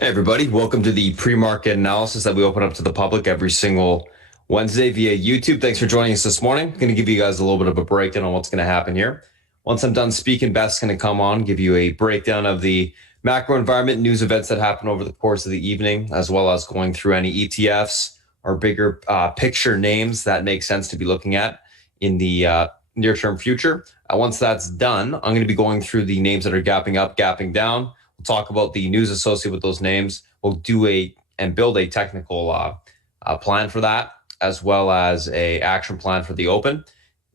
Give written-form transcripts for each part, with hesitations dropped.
Hey everybody, welcome to the pre-market analysis that we open up to the public every single Wednesday via YouTube. Thanks for joining us this morning. I'm going to give you guys a little bit of a breakdown on what's going to happen here. Once I'm done speaking, Beth's going to come on, give you a breakdown of the macro environment, news events that happen over the course of the evening, as well as going through any ETFs or bigger picture names that make sense to be looking at in the near-term future. Once that's done, I'm going to be going through the names that are gapping up, gapping down. We'll talk about the news associated with those names. We'll do and build a technical plan for that, as well as a action plan for the open.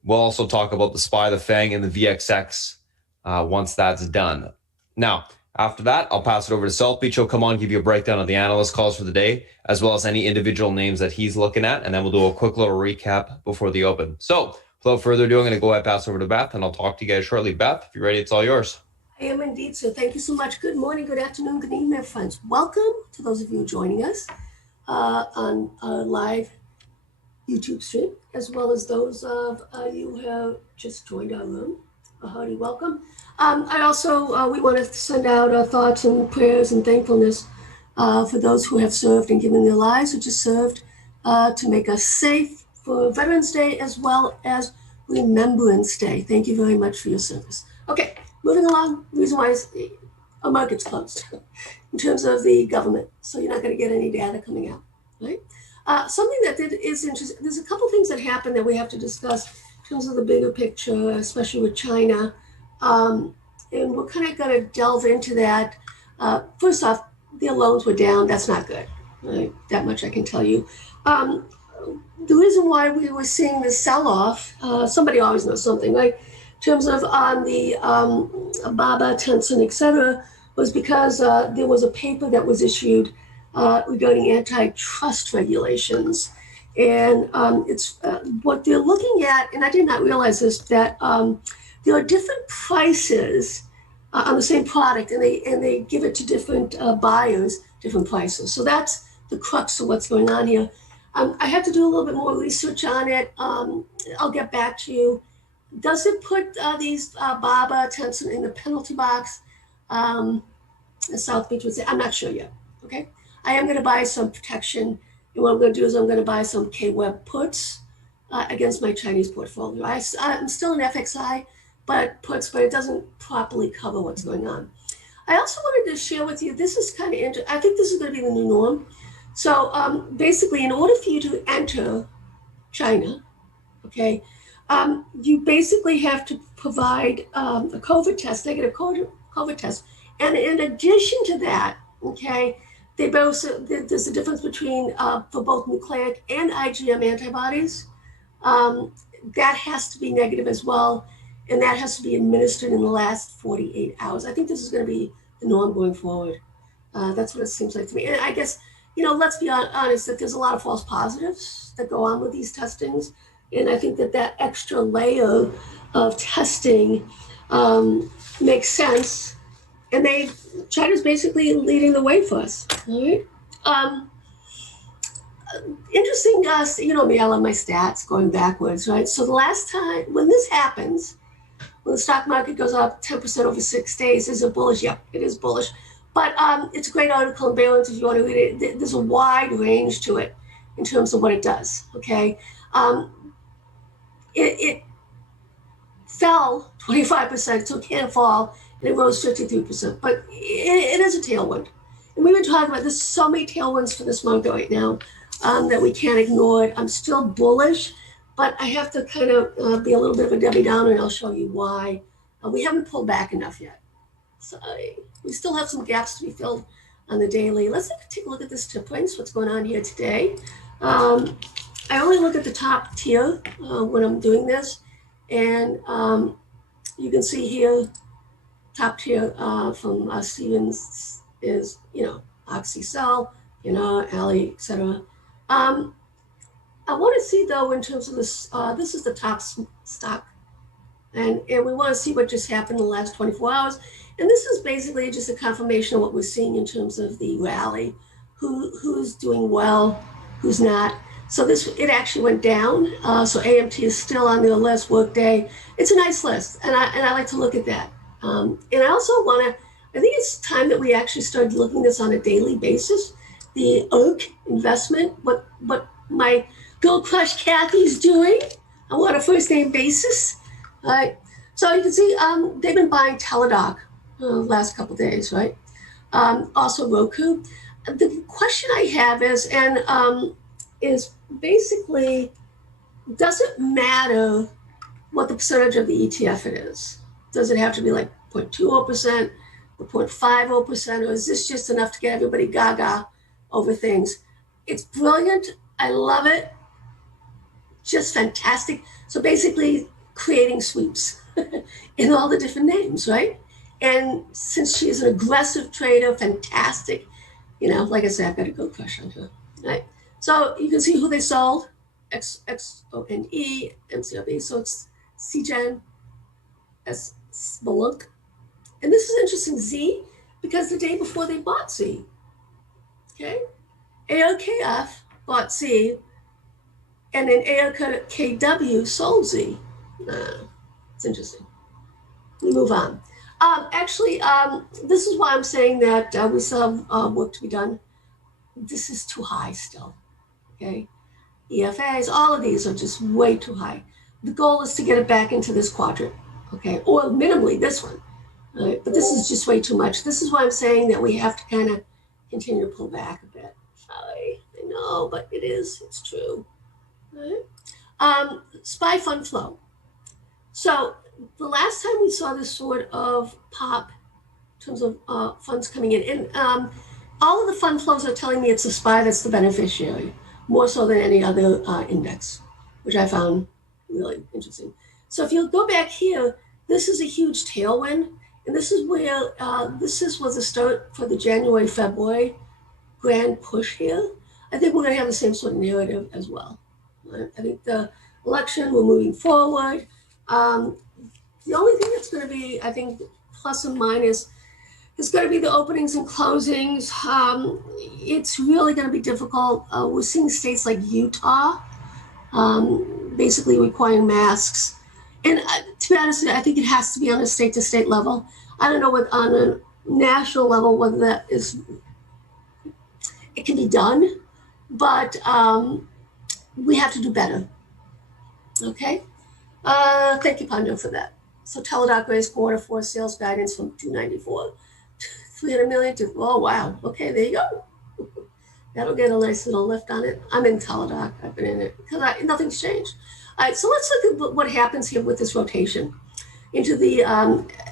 We'll also talk about the SPY, the FANG, and the VXX once that's done. Now, after that, I'll pass it over to South Beach. He'll come on, give you a breakdown of the analyst calls for the day, as well as any individual names that he's looking at, and then we'll do a quick little recap before the open. So, without further ado, I'm going to go ahead and pass over to Beth, and I'll talk to you guys shortly. Beth, if you're ready, it's all yours. I am indeed, so thank you so much. Good morning, good afternoon, good evening, friends. Welcome to those of you joining us on our live YouTube stream, as well as those of you who have just joined our room. A hearty welcome. I also, we want to send out our thoughts and prayers and thankfulness for those who have served and given their lives, who just served to make us safe for Veterans Day, as well as Remembrance Day. Thank you very much for your service. Okay. Moving along, the reason why our market's closed in terms of the government. So you're not going to get any data coming out, right? Something that is interesting, there's a couple things that happen that we have to discuss in terms of the bigger picture, especially with China. And we're kind of going to delve into that. First off, their loans were down. That's not good, right? That much I can tell you. The reason why we were seeing the sell-off, somebody always knows something, right? In terms of on the BABA, Tencent, et cetera, was because there was a paper that was issued regarding antitrust regulations. And it's what they're looking at, and I did not realize this, that there are different prices on the same product, and they give it to different buyers, different prices. So that's the crux of what's going on here. I had to do a little bit more research on it. I'll get back to you. Does it put these BABA, Tencent in the penalty box? South Beach would say, I'm not sure yet, okay? I am gonna buy some protection, and what I'm gonna do is I'm gonna buy some K-Web puts against my Chinese portfolio. I'm still in FXI, but it doesn't properly cover what's going on. I also wanted to share with you, this is kind of interesting. I think this is gonna be the new norm. So basically, in order for you to enter China, okay, you basically have to provide a COVID test, negative COVID test. And in addition to that, okay, there's a difference between, for both nucleic and IgM antibodies. That has to be negative as well. And that has to be administered in the last 48 hours. I think this is going to be the norm going forward. That's what it seems like to me. And I guess, let's be honest, that there's a lot of false positives that go on with these testings. And I think that extra layer of testing makes sense. And China's basically leading the way for us, all right? Interesting, me, I love my stats going backwards, right? So the last time, when this happens, when the stock market goes up 10% over 6 days, is it bullish? Yep, it is bullish. But it's a great article in Balance if you want to read it. There's a wide range to it in terms of what it does, okay? It fell 25%, so it can't fall, and it rose 53%. But it is a tailwind. And we've been talking about there's so many tailwinds for this market right now that we can't ignore it. I'm still bullish, but I have to kind of be a little bit of a Debbie Downer, and I'll show you why. We haven't pulled back enough yet. So we still have some gaps to be filled on the daily. Let's take a look at this tip range, what's going on here today. I only look at the top tier when I'm doing this, and you can see here, top tier from Stevens is, OxyCell, Ali, etc. I want to see though in terms of this, this is the top stock, and we want to see what just happened in the last 24 hours. And this is basically just a confirmation of what we're seeing in terms of the rally, who's doing well, who's not. So it actually went down. So AMT is still on their list, workday. It's a nice list, and I like to look at that. And I also want to I think it's time that we actually started looking at this on a daily basis. The Oak investment, what my gold crush Kathy's doing on a first name basis. All right. So you can see they've been buying Teladoc last couple of days, right? Also Roku. The question I have is basically, does it matter what the percentage of the ETF it is? Does it have to be like 0.20% or 0.50%, or is this just enough to get everybody gaga over things? It's brilliant. I love it. Just fantastic. So basically creating sweeps in all the different names, right? And since she is an aggressive trader, fantastic, like I said, I've got a good crush on her, right? So you can see who they sold, XONE, MCRB, so it's CGen, S Spelunk. And this is interesting, Z, because the day before they bought Z, okay? AOKF bought Z, and then AOKW sold Z. It's interesting. We move on. This is why I'm saying that we still have work to be done. This is too high still, okay? EFAs, all of these are just way too high. The goal is to get it back into this quadrant, okay? Or minimally this one, right? But this is just way too much. This is why I'm saying that we have to kind of continue to pull back a bit. Sorry, I know, but it's true, right? SPY fund flow. So the last time we saw this sort of pop in terms of funds coming in, and all of the fund flows are telling me it's the SPY that's the beneficiary, more so than any other index, which I found really interesting. So if you go back here, this is a huge tailwind, and this is where was the start for the January, February grand push here. I think we're going to have the same sort of narrative as well. Right? I think the election, we're moving forward. The only thing that's going to be, I think, plus and minus is going to be the openings and closings. It's really going to be difficult. We're seeing states like Utah basically requiring masks. And to be honest, I think it has to be on a state-to-state level. I don't know what on a national level whether that is, it can be done, but we have to do better. Okay? Thank you, Pando, for that. So Teladoc raised Q4 sales guidance from 294, 300 million to, oh, wow. Okay, there you go. That'll get a nice little lift on it. I'm in Teladoc. I've been in it because nothing's changed. All right, so let's look at what happens here with this rotation into the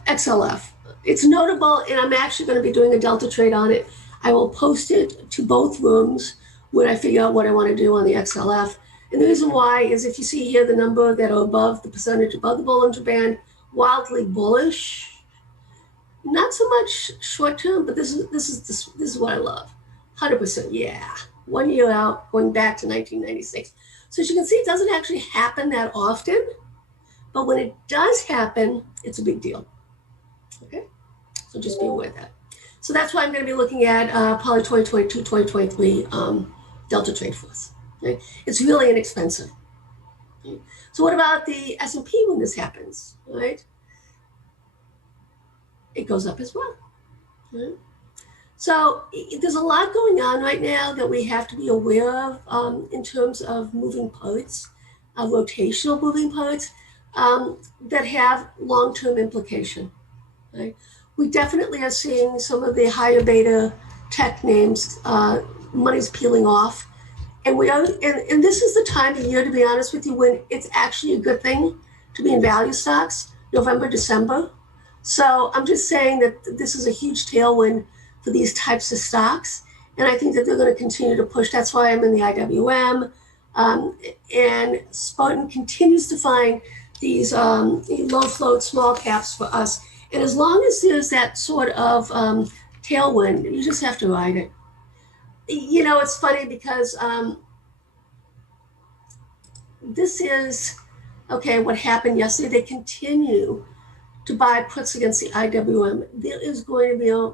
XLF. It's notable, and I'm actually going to be doing a delta trade on it. I will post it to both rooms when I figure out what I want to do on the XLF. And the reason why is if you see here the number that are above the percentage above the Bollinger Band, wildly bullish. Not so much short term, but this is what I love. 100%, yeah. 1 year out, going back to 1996. So as you can see, it doesn't actually happen that often, but when it does happen, it's a big deal. Okay, so just be aware of that. So that's why I'm going to be looking at probably 2022, 2023 delta trade for us. Okay? It's really inexpensive. Okay? So what about the S&P when this happens, right? It goes up as well. Right? So there's a lot going on right now that we have to be aware of in terms of moving parts, rotational moving parts that have long-term implication. Right? We definitely are seeing some of the higher beta tech names, money's peeling off. And and this is the time of year, to be honest with you, when it's actually a good thing to be in value stocks, November, December. So I'm just saying that this is a huge tailwind for these types of stocks. And I think that they're going to continue to push. That's why I'm in the IWM. And Spartan continues to find these low float small caps for us. And as long as there's that sort of tailwind, you just have to ride it. You know, it's funny because this is, okay, what happened yesterday. They continue to buy puts against the IWM. There is going to be a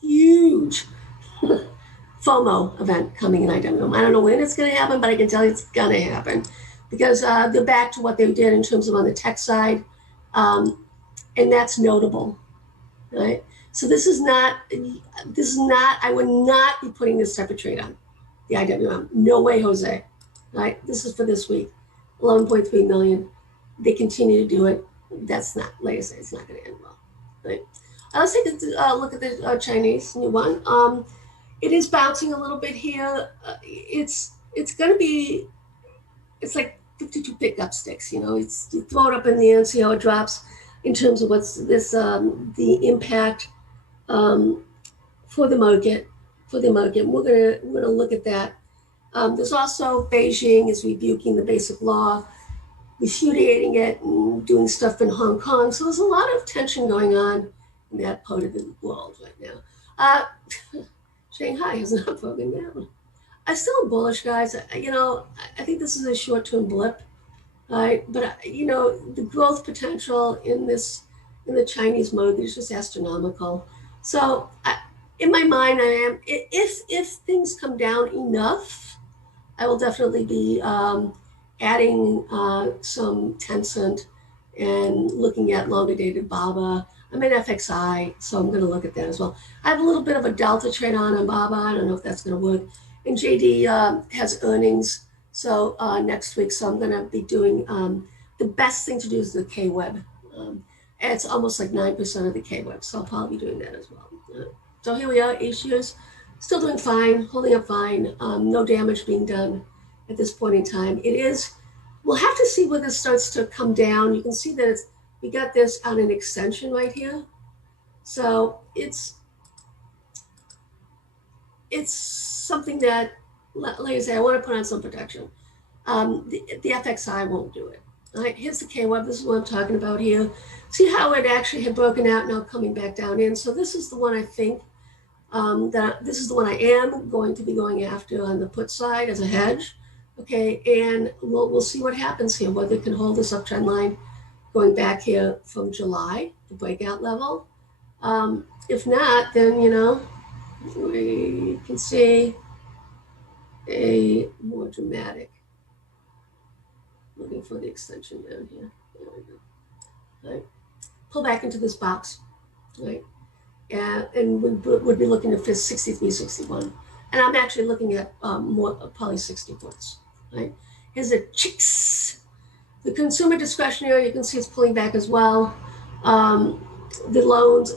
huge FOMO event coming in IWM. I don't know when it's going to happen, but I can tell you it's going to happen because they're back to what they did in terms of on the tech side. And that's notable, right? So this is not, I would not be putting this type of trade on the IWM. No way, Jose, right? This is for this week, 11.3 million. They continue to do it. That's not, like I said, it's not going to end well, right? Let's take a look at the Chinese new one. It is bouncing a little bit here. It's going to be, it's like 52 pickup sticks, you throw it up in the air and see how it drops in terms of what's this, the impact for the market. We're gonna look at that. There's also Beijing is rebuking the basic law, refuting it, and doing stuff in Hong Kong. So there's a lot of tension going on in that part of the world right now. Shanghai has not broken down. I'm still bullish, guys. I think this is a short-term blip, right? But the growth potential in the Chinese market is just astronomical. So in my mind, I am, if things come down enough, I will definitely be adding some Tencent and looking at longer dated BABA. I'm in FXI, so I'm going to look at that as well. I have a little bit of a delta trade on BABA. I don't know if that's going to work. And JD has earnings so next week, so I'm going to be doing the best thing to do is the K-Web. It's almost like 9% of the K-Web, so I'll probably be doing that as well. So here we are, A-shares, still doing fine, holding up fine, no damage being done at this point in time. We'll have to see when this starts to come down. You can see that we got this on an extension right here. So it's something that, like I say, I want to put on some protection. The FXI won't do it. All right, here's the K-Web. This is what I'm talking about here. See how it actually had broken out, now coming back down in. So this is the one I think, this is the one I am going to be going after on the put side as a hedge. Okay, and we'll see what happens here, whether it can hold this uptrend line going back here from July, the breakout level. If not, then, we can see a more dramatic, looking for the extension down here. There we go. All right. Pull back into this box, right? And would be looking at 63, 61. And I'm actually looking at more, probably 60 points, right? Here's the chicks. The consumer discretionary, you can see it's pulling back as well. The loans,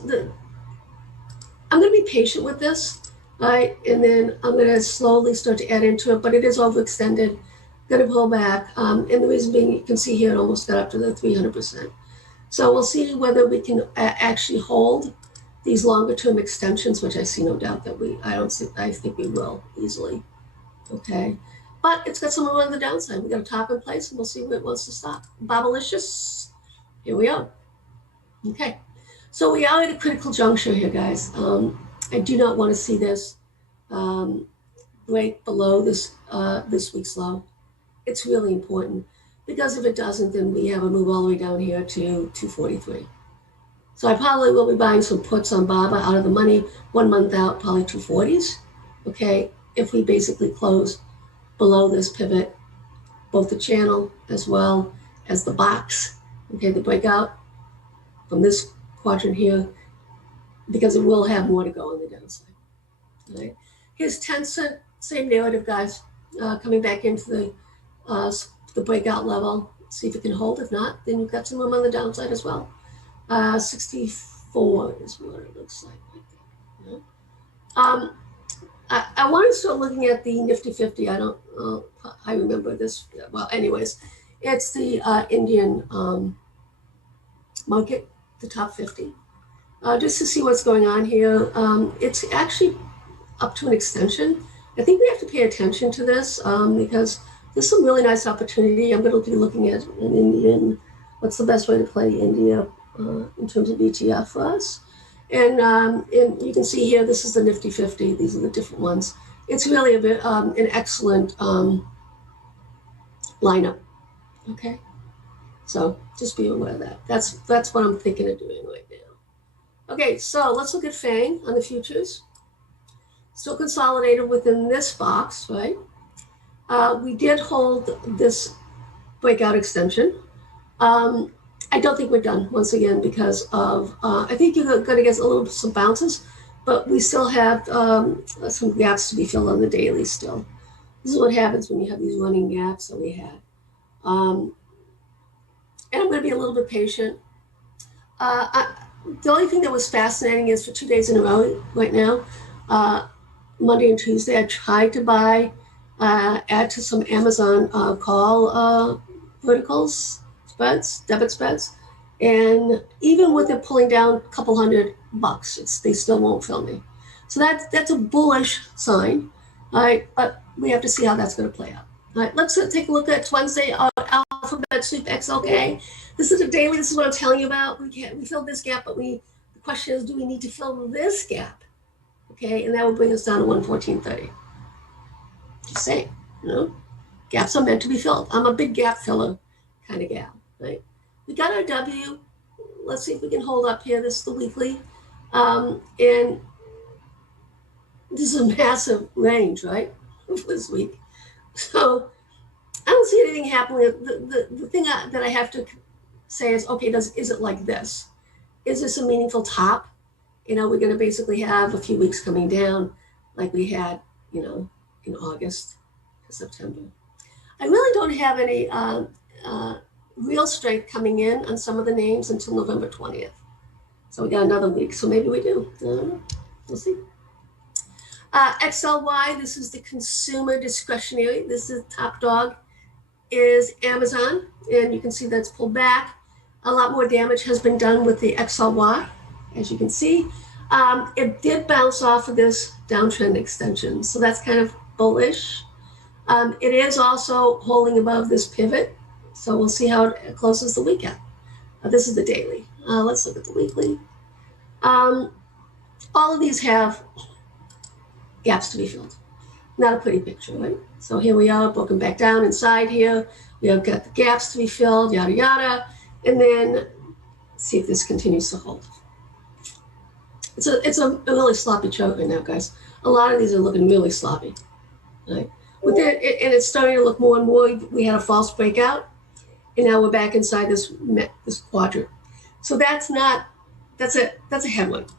I'm going to be patient with this, right? And then I'm going to slowly start to add into it, but it is overextended. Going to pull back. And the reason being, you can see here, it almost got up to the 300%. So we'll see whether we can actually hold these longer term extensions, which I see no doubt that I think we will easily. Okay. But it's got some on the downside. We got a top in place and we'll see where it wants to stop. Bobalicious. Here we are. Okay. So we are at a critical juncture here, guys. I do not want to see this break below this week's low. It's really important, because if it doesn't, then we have a move all the way down here to 243. So I probably will be buying some puts on BABA out of the money 1 month out, probably 240s. Okay, if we basically close below this pivot, both the channel as well as the box. Okay, the breakout from this quadrant here, because it will have more to go on the downside. All right, here's Tencent, same narrative, guys, coming back into the breakout level. See if it can hold. If not, then you've got some room on the downside as well. 64 is what it looks like. I want to start looking at the Nifty 50. I remember this. Well, anyways, it's the Indian market, the top 50. Just to see what's going on here. It's actually up to an extension. I think we have to pay attention to this because there's some really nice opportunity. I'm going to be looking at an Indian, what's the best way to play India in terms of ETF for us. And you can see here, this is the Nifty 50. These are the different ones. It's really an excellent lineup. Okay, so just be aware of that. That's what I'm thinking of doing right now. Okay, so let's look at FANG on the futures. Still consolidated within this box, right? We did hold this breakout extension. I don't think we're done once again because of, I think you're going to get some bounces, but we still have some gaps to be filled on the daily still. This is what happens when you have these running gaps that we had. And I'm going to be a little bit patient. The only thing that was fascinating is for 2 days in a row right now, Monday and Tuesday, I tried to add to some Amazon call verticals, spreads, debit spreads. And even with it pulling down a couple $100, they still won't fill me. So that's a bullish sign. All right, but we have to see how that's going to play out. All right, let's take a look at Wednesday Alphabet Soup XLK. This is a daily. This is what I'm telling you about. We filled this gap, but the question is, do we need to fill this gap? Okay, and that will bring us down to 114.30. Just saying, gaps are meant to be filled. I'm a big gap filler kind of gal, right? We got our W. Let's see if we can hold up here. This is the weekly, and this is a massive range, right, for this week. So I don't see anything happening. The thing that I have to say is, okay, is it like this? Is this a meaningful top? We're going to basically have a few weeks coming down like we had, in August to September. I really don't have any real strength coming in on some of the names until November 20th. So we got another week. So maybe we do. I don't know. We'll see. XLY, this is the consumer discretionary. This is top dog is Amazon. And you can see that's pulled back. A lot more damage has been done with the XLY, as you can see. It did bounce off of this downtrend extension. So that's kind of bullish. It is also holding above this pivot. So we'll see how it closes the weekend. This is the daily. Let's look at the weekly. All of these have gaps to be filled. Not a pretty picture, right? So here we are, broken back down inside here. We have got the gaps to be filled, yada, yada. And then see if this continues to hold. It's a really sloppy chart right now, guys. A lot of these are looking really sloppy, right? With it, and it's starting to look more and more. We had a false breakout, and now we're back inside this quadrant. So that's a headwind,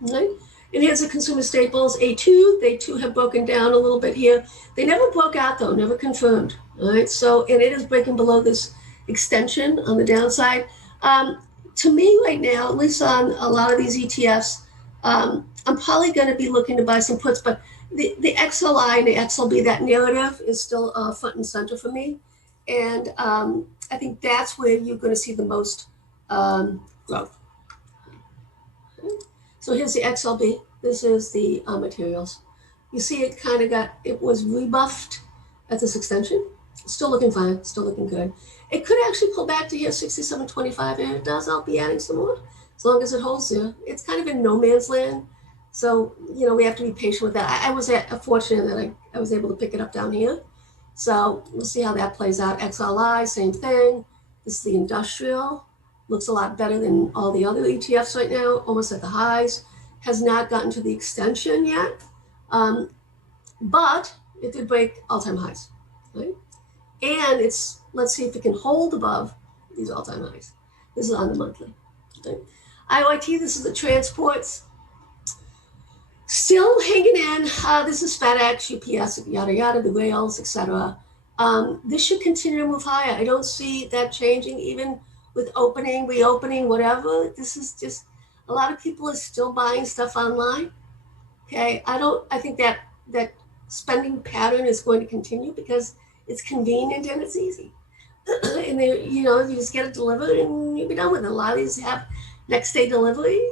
right? And here's the consumer staples, A2. They too have broken down a little bit here. They never broke out though, never confirmed. All right, so, and it is breaking below this extension on the downside. To me right now, at least on a lot of these ETFs, I'm probably going to be looking to buy some puts, but the XLI and the XLB, that narrative is still front and center for me. And I think that's where you're going to see the most growth. So here's the XLB. This is the materials. You see it was rebuffed at this extension. Still looking fine, still looking good. It could actually pull back to here, 67.25, and if it does, I'll be adding some more, as long as it holds there. It's kind of in no man's land, so, we have to be patient with that. I was fortunate that I was able to pick it up down here, so we'll see how that plays out. XLI, same thing. This is the industrial. Looks a lot better than all the other ETFs right now, almost at the highs. Has not gotten to the extension yet, but it did break all-time highs, right? And let's see if it can hold above these all-time highs. This is on the monthly. Right? IOIT, this is the transports. Still hanging in. This is FedEx, UPS, yada, yada, the rails, etc. This should continue to move higher. I don't see that changing, even with opening, reopening, whatever. This is just, a lot of people are still buying stuff online. Okay, I think that spending pattern is going to continue because it's convenient and it's easy. And then, you just get it delivered and you'll be done with it. A lot of these have next day delivery.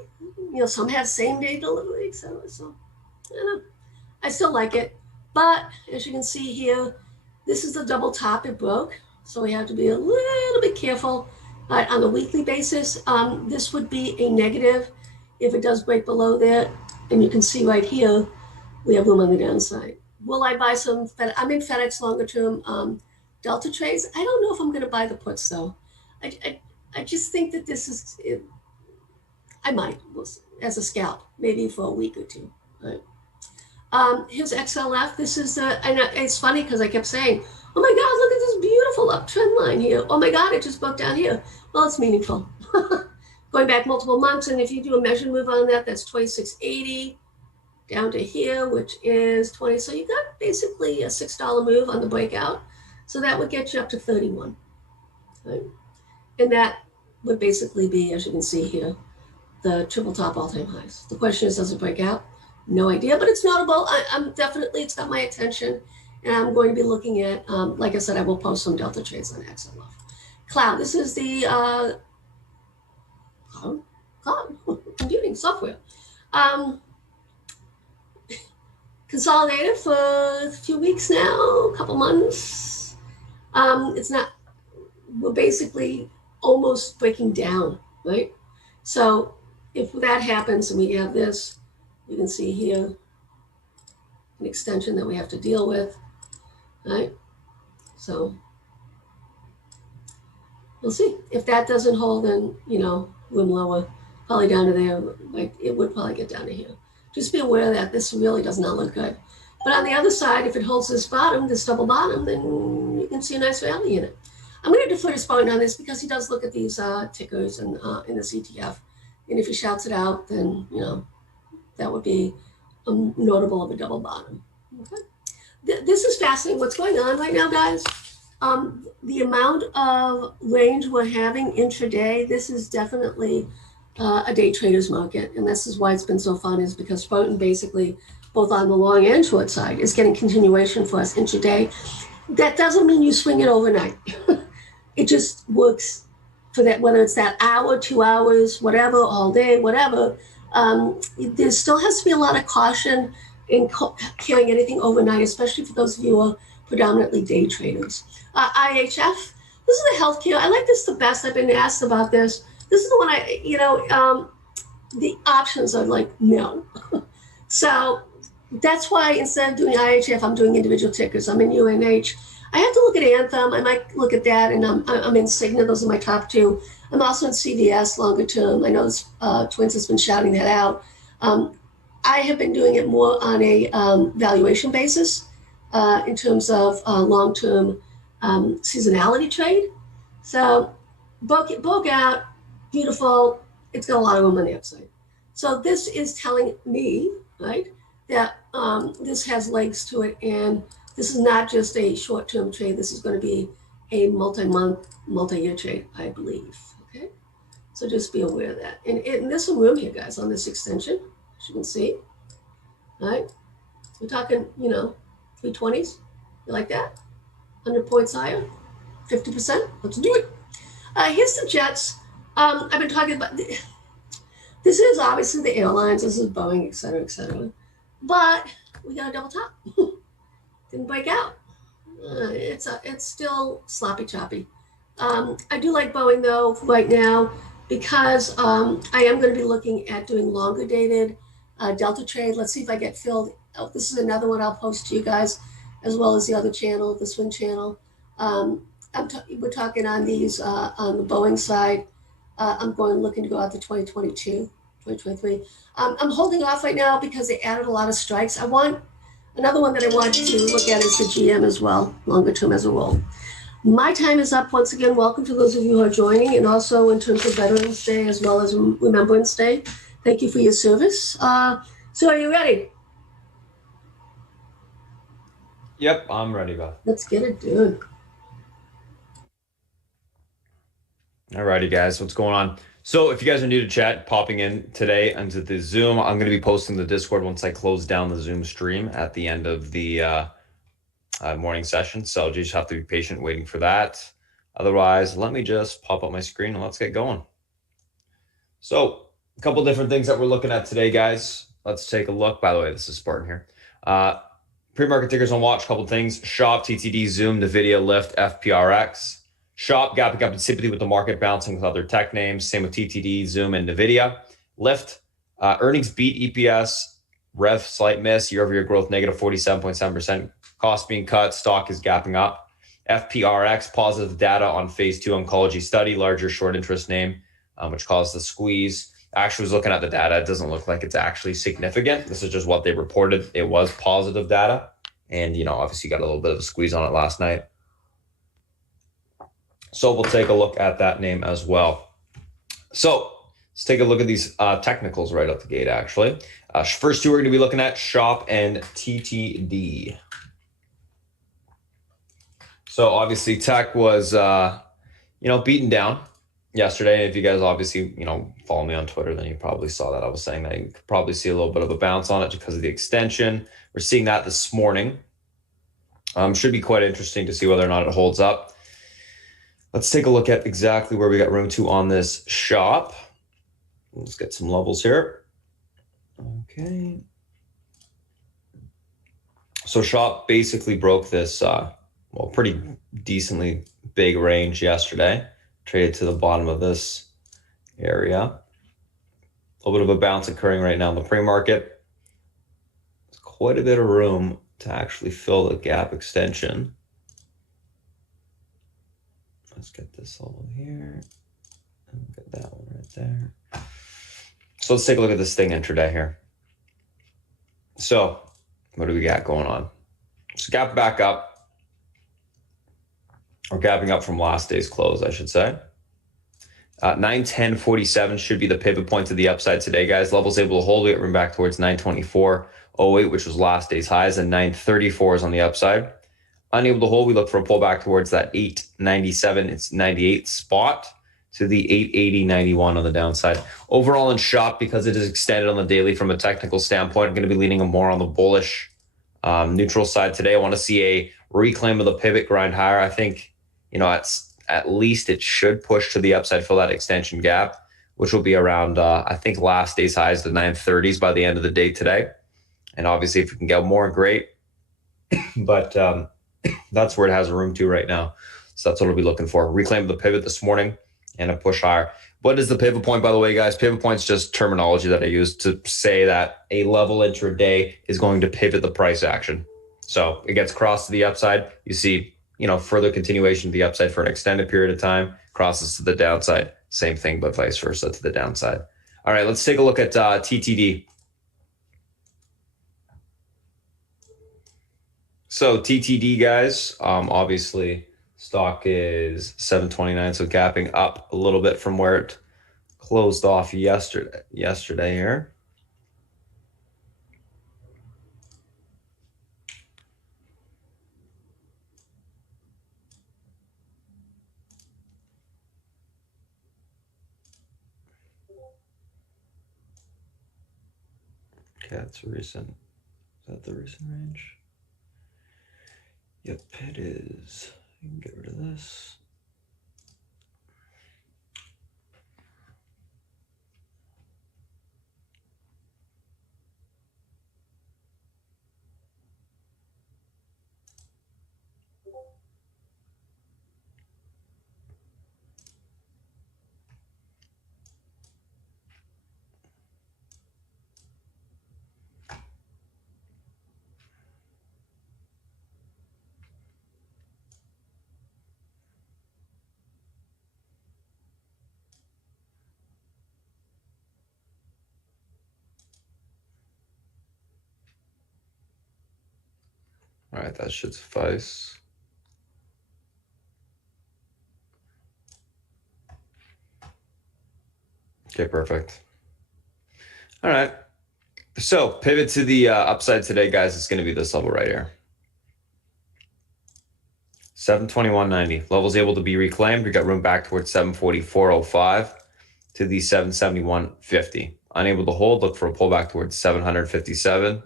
Some have same day delivery, etc. So, I still like it. But as you can see here, this is the double top it broke. So we have to be a little bit careful on a weekly basis. This would be a negative if it does break below that. And you can see right here, we have room on the downside. Will I buy some I'm in FedEx longer term Delta trades. I don't know if I'm going to buy the puts though. I just think that this is, I might, as a scalp, maybe for a week or two. Right? Here's XLF. This is and it's funny because I kept saying, oh my God, look at this beautiful uptrend line here. Oh my God, it just broke down here. Well, it's meaningful. Going back multiple months, and if you do a measured move on that, that's 2680 down to here, which is 20. So you got basically a $6 move on the breakout. So that would get you up to 31. Right? And that would basically be, as you can see here, the triple top all-time highs. The question is, does it break out? No idea, but it's notable. I'm definitely, it's got my attention, and I'm going to be looking at, like I said, I will post some delta trades on XLF. Cloud, this is the cloud computing software. Consolidated for a few weeks now, a couple months. It's not, we're basically almost breaking down, right? So if that happens and we have this, you can see here an extension that we have to deal with, right? So we'll see. If that doesn't hold, then, you know, room lower, probably down to there, like it would probably get down to here. Just be aware that this really does not look good. But on the other side, if it holds this bottom, this double bottom, then you can see a nice rally in it. I'm going to defer to Spartan on this because he does look at these tickers and in the CTF. And if he shouts it out, then, you know, that would be notable of a double bottom. Okay. This is fascinating. What's going on right now, guys? The amount of range we're having intraday, this is definitely a day trader's market. And this is why it's been so fun, is because Spartan basically, both on the long and short side, is getting continuation for us intraday. That doesn't mean you swing it overnight. It just works for that, whether it's that hour, 2 hours, whatever, all day, whatever. There still has to be a lot of caution in carrying anything overnight, especially for those of you who are predominantly day traders. IHF, this is the healthcare. I like this the best. I've been asked about this. This is the one the options are like no. So that's why instead of doing IHF, I'm doing individual tickers. I'm in UNH. I have to look at Anthem. I might look at that, and I'm in Cigna. Those are my top two. I'm also in CVS longer term. I know Twins has been shouting that out. I have been doing it more on a valuation basis in terms of long-term seasonality trade. So broke out, beautiful. It's got a lot of room on the upside. So this is telling me, right, that this has legs to it, and this is not just a short-term trade. This is going to be a multi-month, multi-year trade, I believe. Okay, so just be aware of that. And there's some room here, guys, on this extension, as you can see. All right, we're talking, 320s. You like that? 100 points higher, 50%. Let's do it. Here's the jets. I've been talking about. This is obviously the airlines. This is Boeing, et cetera, et cetera. But we got a double top. Didn't break out. It's still sloppy choppy. I do like Boeing though right now because I am going to be looking at doing longer dated delta trade. Let's see if I get filled. Oh, this is another one I'll post to you guys, as well as the other channel, the swing channel. We're talking on these on the Boeing side. I'm looking to go out to 2022, 2023. I'm holding off right now because they added a lot of strikes. Another one that I want to look at is the GM as well, longer term as a whole. My time is up once again. Welcome to those of you who are joining, and also in terms of Veterans Day as well as Remembrance Day. Thank you for your service. So are you ready? Yep, I'm ready, Beth. Let's get it done. Alrighty, guys, what's going on? So if you guys are new to chat, popping in today into the Zoom, I'm going to be posting the Discord once I close down the Zoom stream at the end of the morning session. So you just have to be patient waiting for that. Otherwise, let me just pop up my screen and let's get going. So a couple different things that we're looking at today, guys. Let's take a look. By the way, this is Spartan here. Pre-market tickers on watch, a couple things. SHOP, TTD, Zoom, NVIDIA, Lyft, FPRX. SHOP gapping up in sympathy with the market, bouncing with other tech names. Same with TTD, Zoom, and NVIDIA. Lyft, earnings beat EPS, rev slight miss, year-over-year growth negative 47.7%. Cost being cut, stock is gapping up. FPRX, positive data on phase 2 oncology study, larger short interest name, which caused the squeeze. Actually was looking at the data. It doesn't look like it's actually significant. This is just what they reported. It was positive data. And, obviously got a little bit of a squeeze on it last night. So we'll take a look at that name as well. So let's take a look at these technicals right out the gate, actually. First two we're going to be looking at SHOP and TTD. So obviously tech was, beaten down yesterday. And if you guys obviously, follow me on Twitter, then you probably saw that. I was saying that you could probably see a little bit of a bounce on it because of the extension. We're seeing that this morning. Should be quite interesting to see whether or not it holds up. Let's take a look at exactly where we got room to on this SHOP. Let's get some levels here. Okay. So SHOP basically broke this, pretty decently big range yesterday. Traded to the bottom of this area. A little bit of a bounce occurring right now in the pre-market. There's quite a bit of room to actually fill the gap extension. Let's get this level here. And get that one right there. So let's take a look at this thing intraday here. So what do we got going on? So gap back up, or gapping up from last day's close, I should say. 910.47 should be the pivot point to the upside today, guys. Levels able to hold. We get room back towards 924.08, which was last day's highs, and 934 is on the upside. Unable to hold, we look for a pullback towards that 897, it's 98 spot to the 880.91 on the downside. Overall in SHOP, because it is extended on the daily from a technical standpoint, I'm going to be leaning more on the bullish neutral side today. I want to see a reclaim of the pivot grind higher. I think, at least it should push to the upside, fill that extension gap, which will be around, I think, last day's highs, the 930s by the end of the day today. And obviously, if we can get more, great. But that's where it has room to right now. So that's what we'll be looking for. Reclaim the pivot this morning and a push higher. What is the pivot point, by the way, guys? Pivot point's just terminology that I use to say that a level intraday is going to pivot the price action. So it gets crossed to the upside. You see, further continuation to the upside for an extended period of time, crosses to the downside. Same thing, but vice versa to the downside. All right, let's take a look at TTD. So TTD, guys, obviously stock is 729, so gapping up a little bit from where it closed off yesterday here. Okay, that's recent. Is that the recent range? Yep, it is. You can get rid of this. All right, that should suffice. Okay, perfect. All right. So pivot to the upside today, guys. It's going to be this level right here. 721.90. Levels able to be reclaimed. We got room back towards 744.05 to the 771.50. Unable to hold, look for a pullback towards 757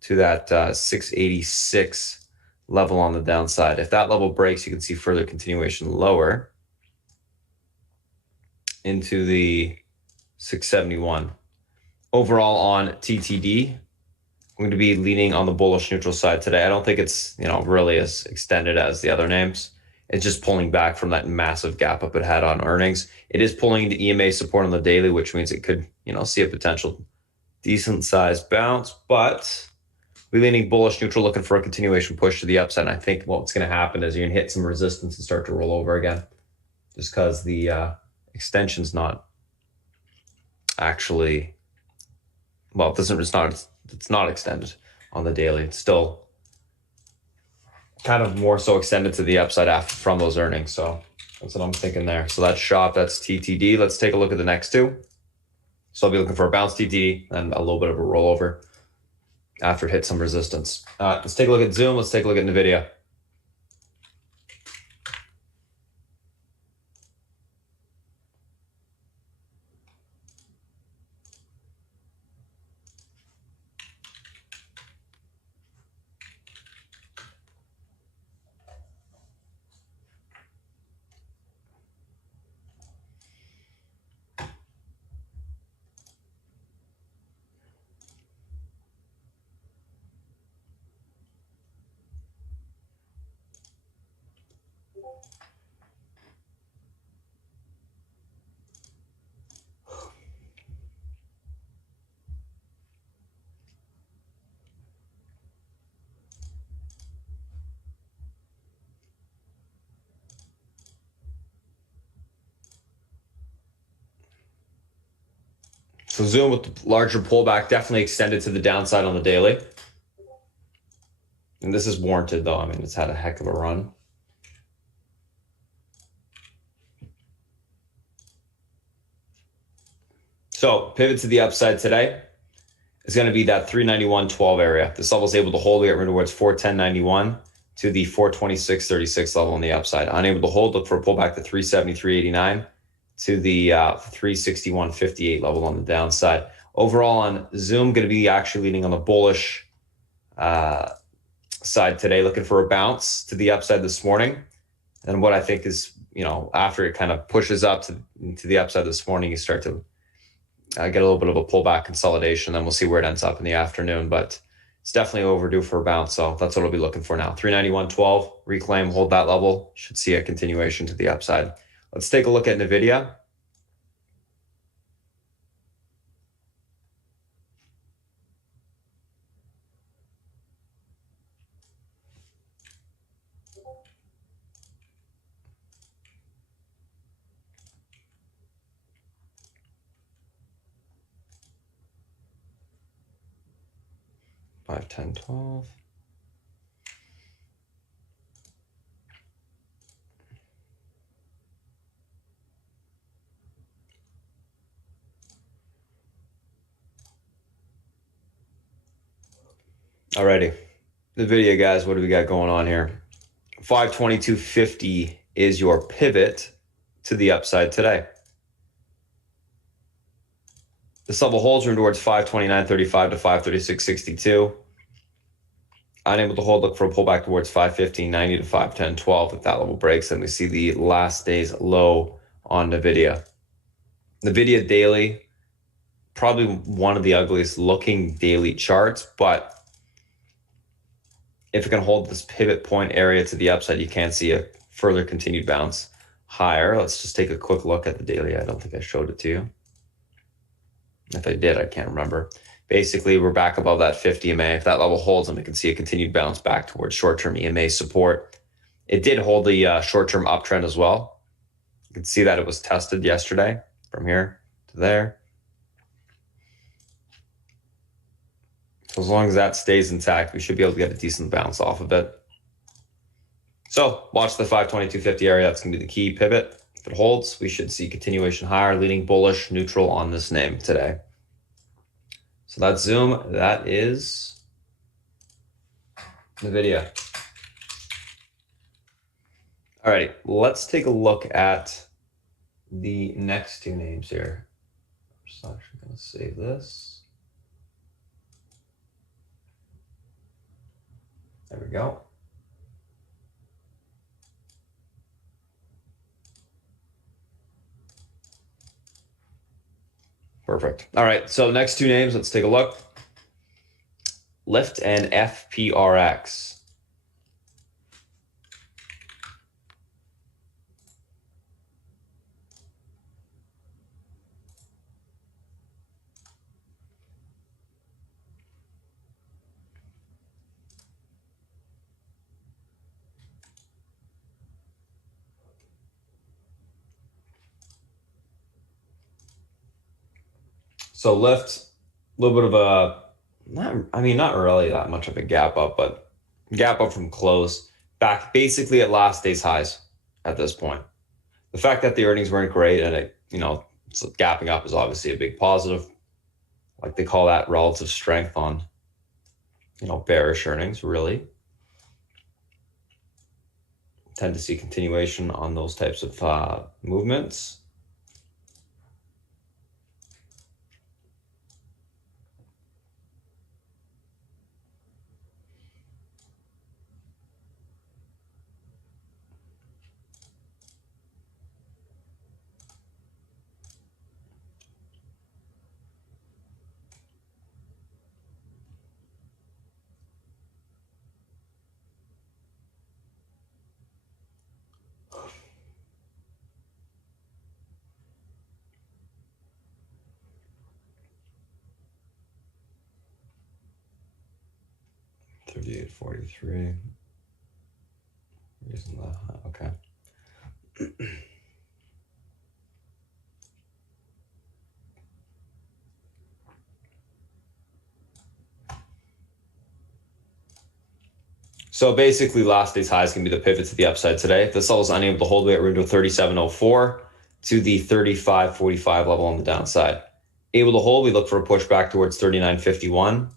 to that 686 level on the downside. If that level breaks, you can see further continuation lower into the 671. Overall on TTD, I'm going to be leaning on the bullish neutral side today. I don't think it's, really as extended as the other names. It's just pulling back from that massive gap up it had on earnings. It is pulling into EMA support on the daily, which means it could, see a potential decent sized bounce, but we're leaning bullish neutral, looking for a continuation push to the upside. And I think what's going to happen is you're going to hit some resistance and start to roll over again, just because the extension's not actually, it's not extended on the daily. It's still kind of more so extended to the upside from those earnings. So That's what I'm thinking there. So that's shop, that's TTD. Let's take a look at the next two. So I'll be looking for a bounce TTD and a little bit of a rollover after it hit some resistance. Let's take a look at Zoom. Let's take a look at NVIDIA. So Zoom with the larger pullback definitely extended to the downside on the daily. And this is warranted though. I mean, it's had a heck of a run. So pivot to the upside today is going to be that 391.12 area. This level is able to hold. We get rid towards 410.91 to the 426.36 level on the upside. Unable to hold, look for a pullback to 373.89 to the 361.58 level on the downside. Overall on Zoom, going to be actually leaning on the bullish side today, looking for a bounce to the upside this morning. And what I think is, after it kind of pushes up to the upside this morning, you start to get a little bit of a pullback consolidation. Then we'll see where it ends up in the afternoon, but it's definitely overdue for a bounce. So that's what I'll be looking for now. 391.12, reclaim, hold that level. Should see a continuation to the upside. Let's take a look at NVIDIA. Five, 10, 12. Alrighty, the video, guys, what do we got going on here? 522.50 is your pivot to the upside today. This level holds room towards 529.35 to 536.62. Unable to hold, look for a pullback towards 515.90 to 510.12. If that level breaks, then we see the last day's low on NVIDIA. NVIDIA daily, probably one of the ugliest looking daily charts, but if it can hold this pivot point area to the upside, you can see a further continued bounce higher. Let's just take a quick look at the daily. I don't think I showed it to you. If I did, I can't remember. Basically, we're back above that 50 EMA. If that level holds, then we can see a continued bounce back towards short-term EMA support. It did hold the short-term uptrend as well. You can see that it was tested yesterday from here to there. So as long as that stays intact, we should be able to get a decent bounce off of it. So watch the 522.50 area. That's going to be the key pivot. If it holds, we should see continuation higher, leaning bullish, neutral on this name today. So that's Zoom. That is NVIDIA. All right, let's take a look at the next two names here. I'm just actually going to save this. There we go. Perfect. All right, so next two names, let's take a look. Lyft and FPRX. So Lyft, a little bit of a, not really that much of a gap up, but gap up from close, back basically at last day's highs at this point. The fact that the earnings weren't great and it's gapping up is obviously a big positive. Like they call that relative strength on, bearish earnings, really. Tend to see continuation on those types of movements. $38.43. Reason that, okay. So basically, last day's highs can be the pivot to the upside today. If this level is unable to hold, we got room to 37.04 to the 35.45 level on the downside. Able to hold, we look for a pushback towards 39.51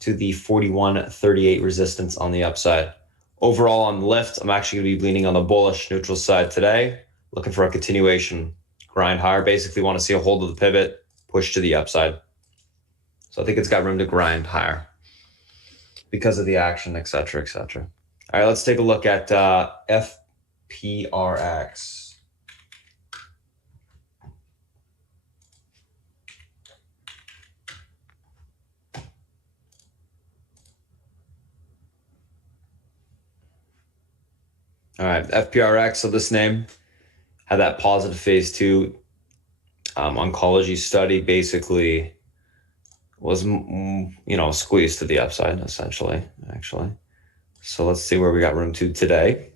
to the 41.38 resistance on the upside. Overall on the lift, I'm actually going to be leaning on the bullish neutral side today, looking for a continuation grind higher. Basically want to see a hold of the pivot, push to the upside. So I think it's got room to grind higher because of the action, et cetera, et cetera. All right, let's take a look at FPRX. All right, FPRX, so this name had that positive phase 2 oncology study, basically was, squeezed to the upside, essentially, actually. So let's see where we got room to today.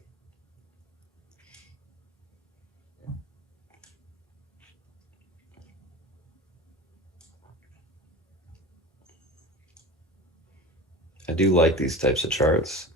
I do like these types of charts.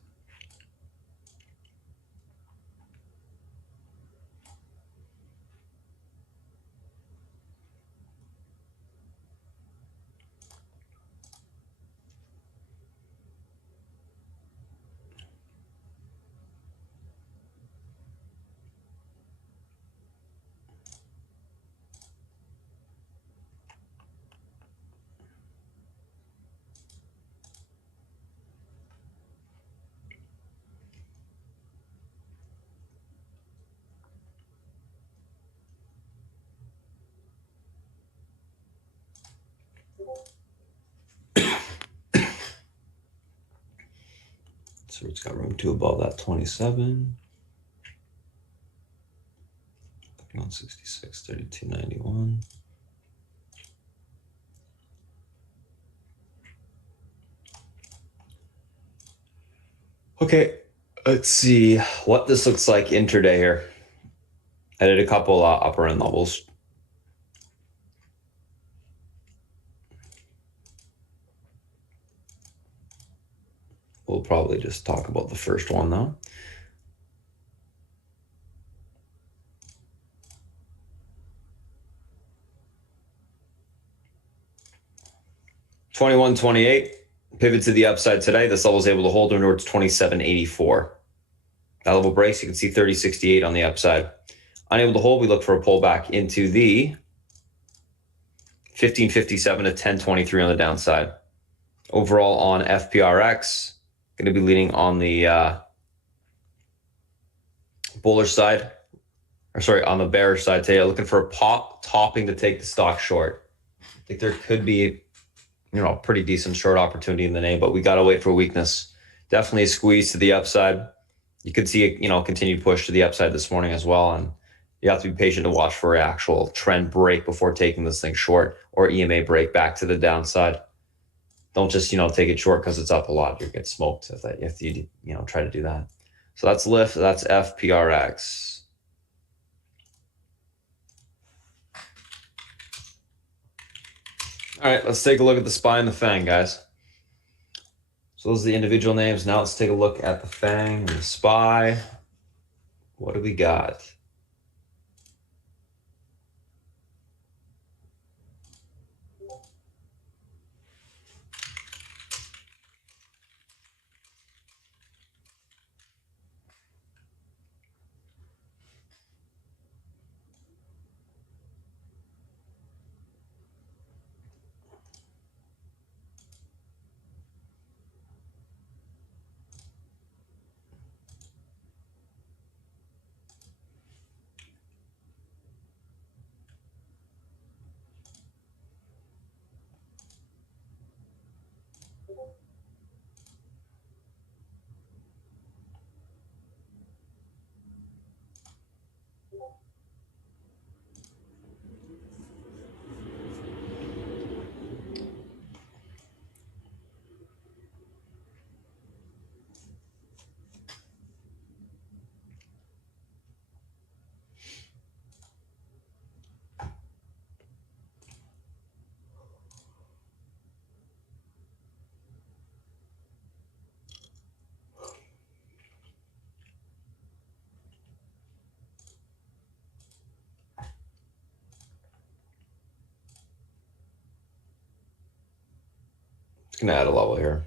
So it's got room to above that 27. 166, 32.91. Okay, let's see what this looks like intraday here. I did a couple upper end levels. We'll probably just talk about the first one though. $21.28, pivot to the upside today. This level is able to hold towards $27.84. That level breaks, you can see 30.68 on the upside. Unable to hold, we look for a pullback into the 15.57 to 10.23 on the downside. Overall on FPRX, going to be leaning on the bullish side, on the bearish side today. Looking for a pop topping to take the stock short. I think there could be, a pretty decent short opportunity in the name, but we got to wait for weakness. Definitely a squeeze to the upside. You could see a continued push to the upside this morning as well, and you have to be patient to watch for an actual trend break before taking this thing short, or EMA break back to the downside. Don't just take it short because it's up a lot. You get smoked if you try to do that. So that's lift. That's FPRX. All right, let's take a look at the SPY and the FANG, guys. So those are the individual names. Now let's take a look at the FANG and the SPY. What do we got? Gonna add a level here.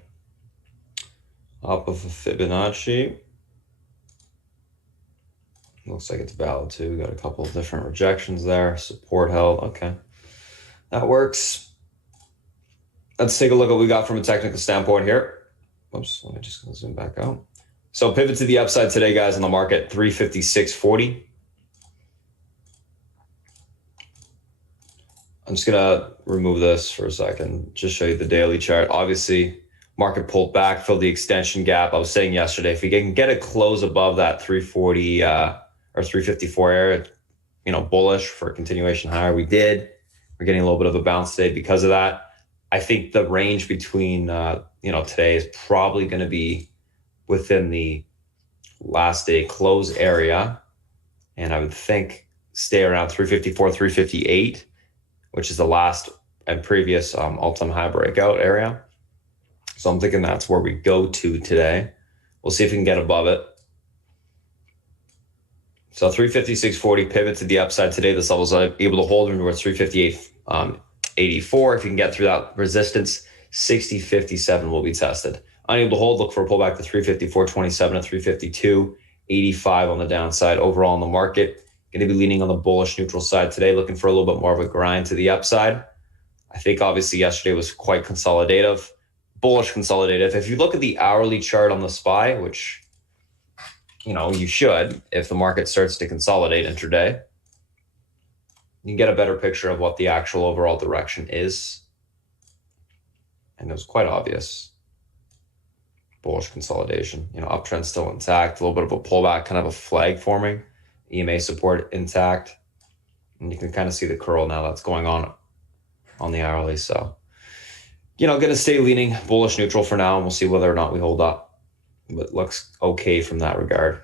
Up of a Fibonacci. Looks like it's valid too. Got a couple of different rejections there. Support held. Okay, that works. Let's take a look at what we got from a technical standpoint here. Whoops, let me just zoom back out. So pivot to the upside today, guys, on the market, 356.40. I'm just gonna remove this for a second, just show you the daily chart. Obviously, market pulled back, filled the extension gap. I was saying yesterday, if we can get a close above that 340 or 354 area, bullish for a continuation higher. We did. We're getting a little bit of a bounce today because of that. I think the range between today is probably going to be within the last day close area, and I would think stay around 354, 358, which is the last and previous all-time high breakout area. So I'm thinking that's where we go to today. We'll see if we can get above it. So 356.40 pivot to the upside today. This level is able to hold towards 358.84. If you can get through that resistance, 60.57 will be tested. Unable to hold, look for a pullback to 354.27 and 352.85 on the downside. Overall in the market, going to be leaning on the bullish neutral side today, looking for a little bit more of a grind to the upside. I think obviously yesterday was quite consolidative, bullish consolidative. If you look at the hourly chart on the SPY, which you should, if the market starts to consolidate intraday, you can get a better picture of what the actual overall direction is. And it was quite obvious. Bullish consolidation, uptrend still intact, a little bit of a pullback, kind of a flag forming, EMA support intact. And you can kind of see the curl now that's going on the hourly. So, going to stay leaning bullish neutral for now, and we'll see whether or not we hold up. But looks okay from that regard.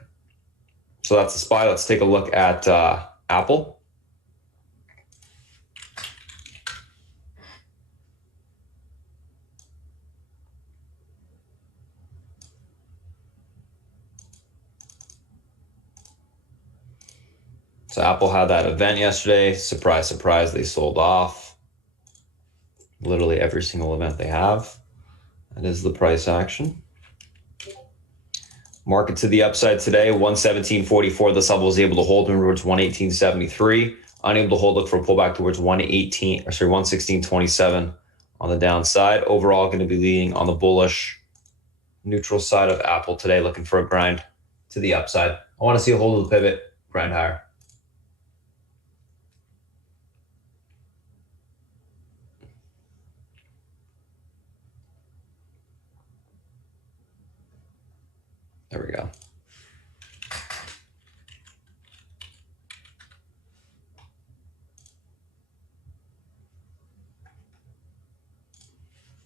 So that's the SPY. Let's take a look at Apple. So Apple had that event yesterday. Surprise, surprise, they sold off literally every single event they have. That is the price action. Market to the upside today, 117.44. This level was able to hold towards 118.73. Unable to hold, look for a pullback towards 116.27 on the downside. Overall, going to be leaning on the bullish neutral side of Apple today, looking for a grind to the upside. I want to see a hold of the pivot, grind higher. There we go.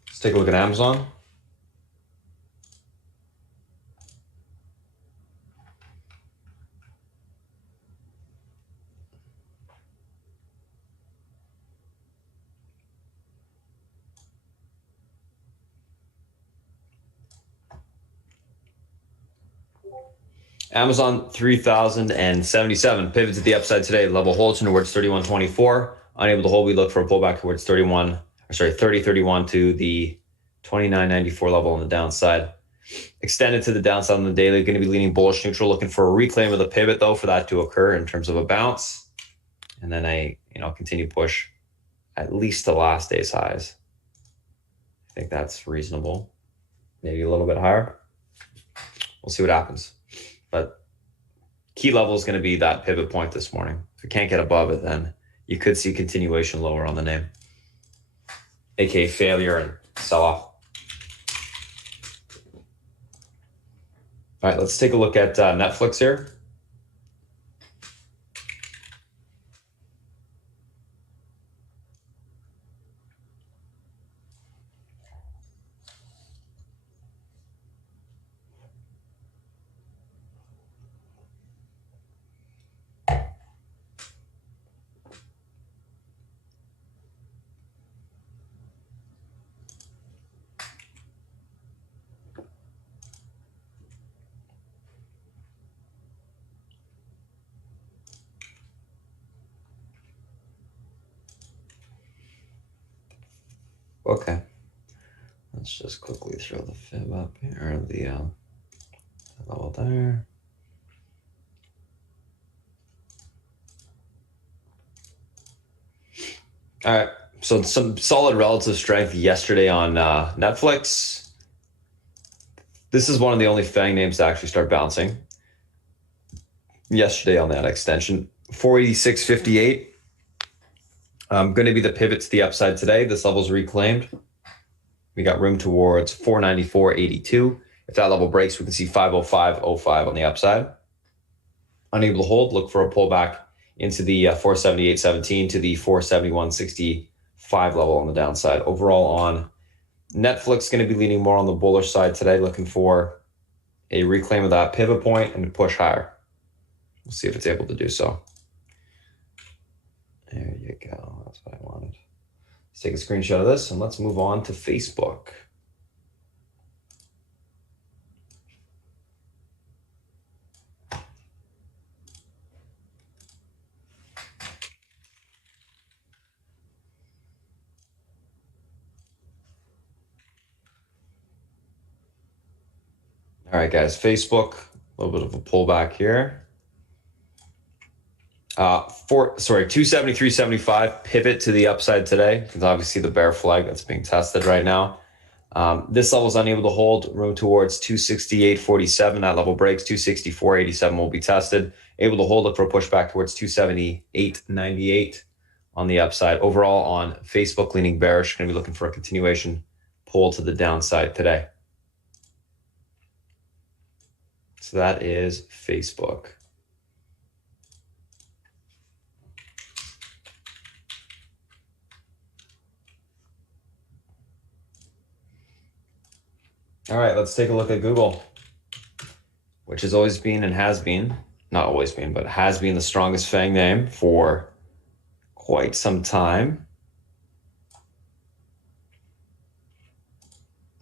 Let's take a look at Amazon. Amazon 3,077 pivot to the upside today. Level holds towards 31.24. Unable to hold, we look for a pullback towards 30.31 to the 29.94 level on the downside. Extended to the downside on the daily. Going to be leaning bullish neutral, looking for a reclaim of the pivot though for that to occur in terms of a bounce, and then a continue push at least to last day's highs. I think that's reasonable. Maybe a little bit higher. We'll see what happens. But key level is going to be that pivot point this morning. If we can't get above it, then you could see continuation lower on the name, aka failure and sell off. All right, let's take a look at Netflix here. Okay, Let's just quickly throw the fib up here, or the level there. All right, so some solid relative strength yesterday on Netflix. This is one of the only FANG names to actually start bouncing. Yesterday on that extension, 486.58. Going to be the pivot to the upside today. This level's reclaimed. We got room towards 494.82. If that level breaks, we can see 505.05 on the upside. Unable to hold, look for a pullback into the 478.17 to the 471.65 level on the downside. Overall on Netflix, going to be leaning more on the bullish side today, looking for a reclaim of that pivot point and to push higher. We'll see if it's able to do so. There you go. That's what I wanted. Let's take a screenshot of this and let's move on to Facebook. All right, guys, Facebook, a little bit of a pullback here. 273.75 pivot to the upside today. Because obviously the bear flag that's being tested right now. This level is unable to hold, room towards 268.47. That level breaks, 264.87 will be tested. Able to hold it for a pushback towards 278.98 on the upside. Overall on Facebook, leaning bearish, going to be looking for a continuation pull to the downside today. So that is Facebook. All right, let's take a look at Google, which has always been and has been, not always been, but has been the strongest FANG name for quite some time.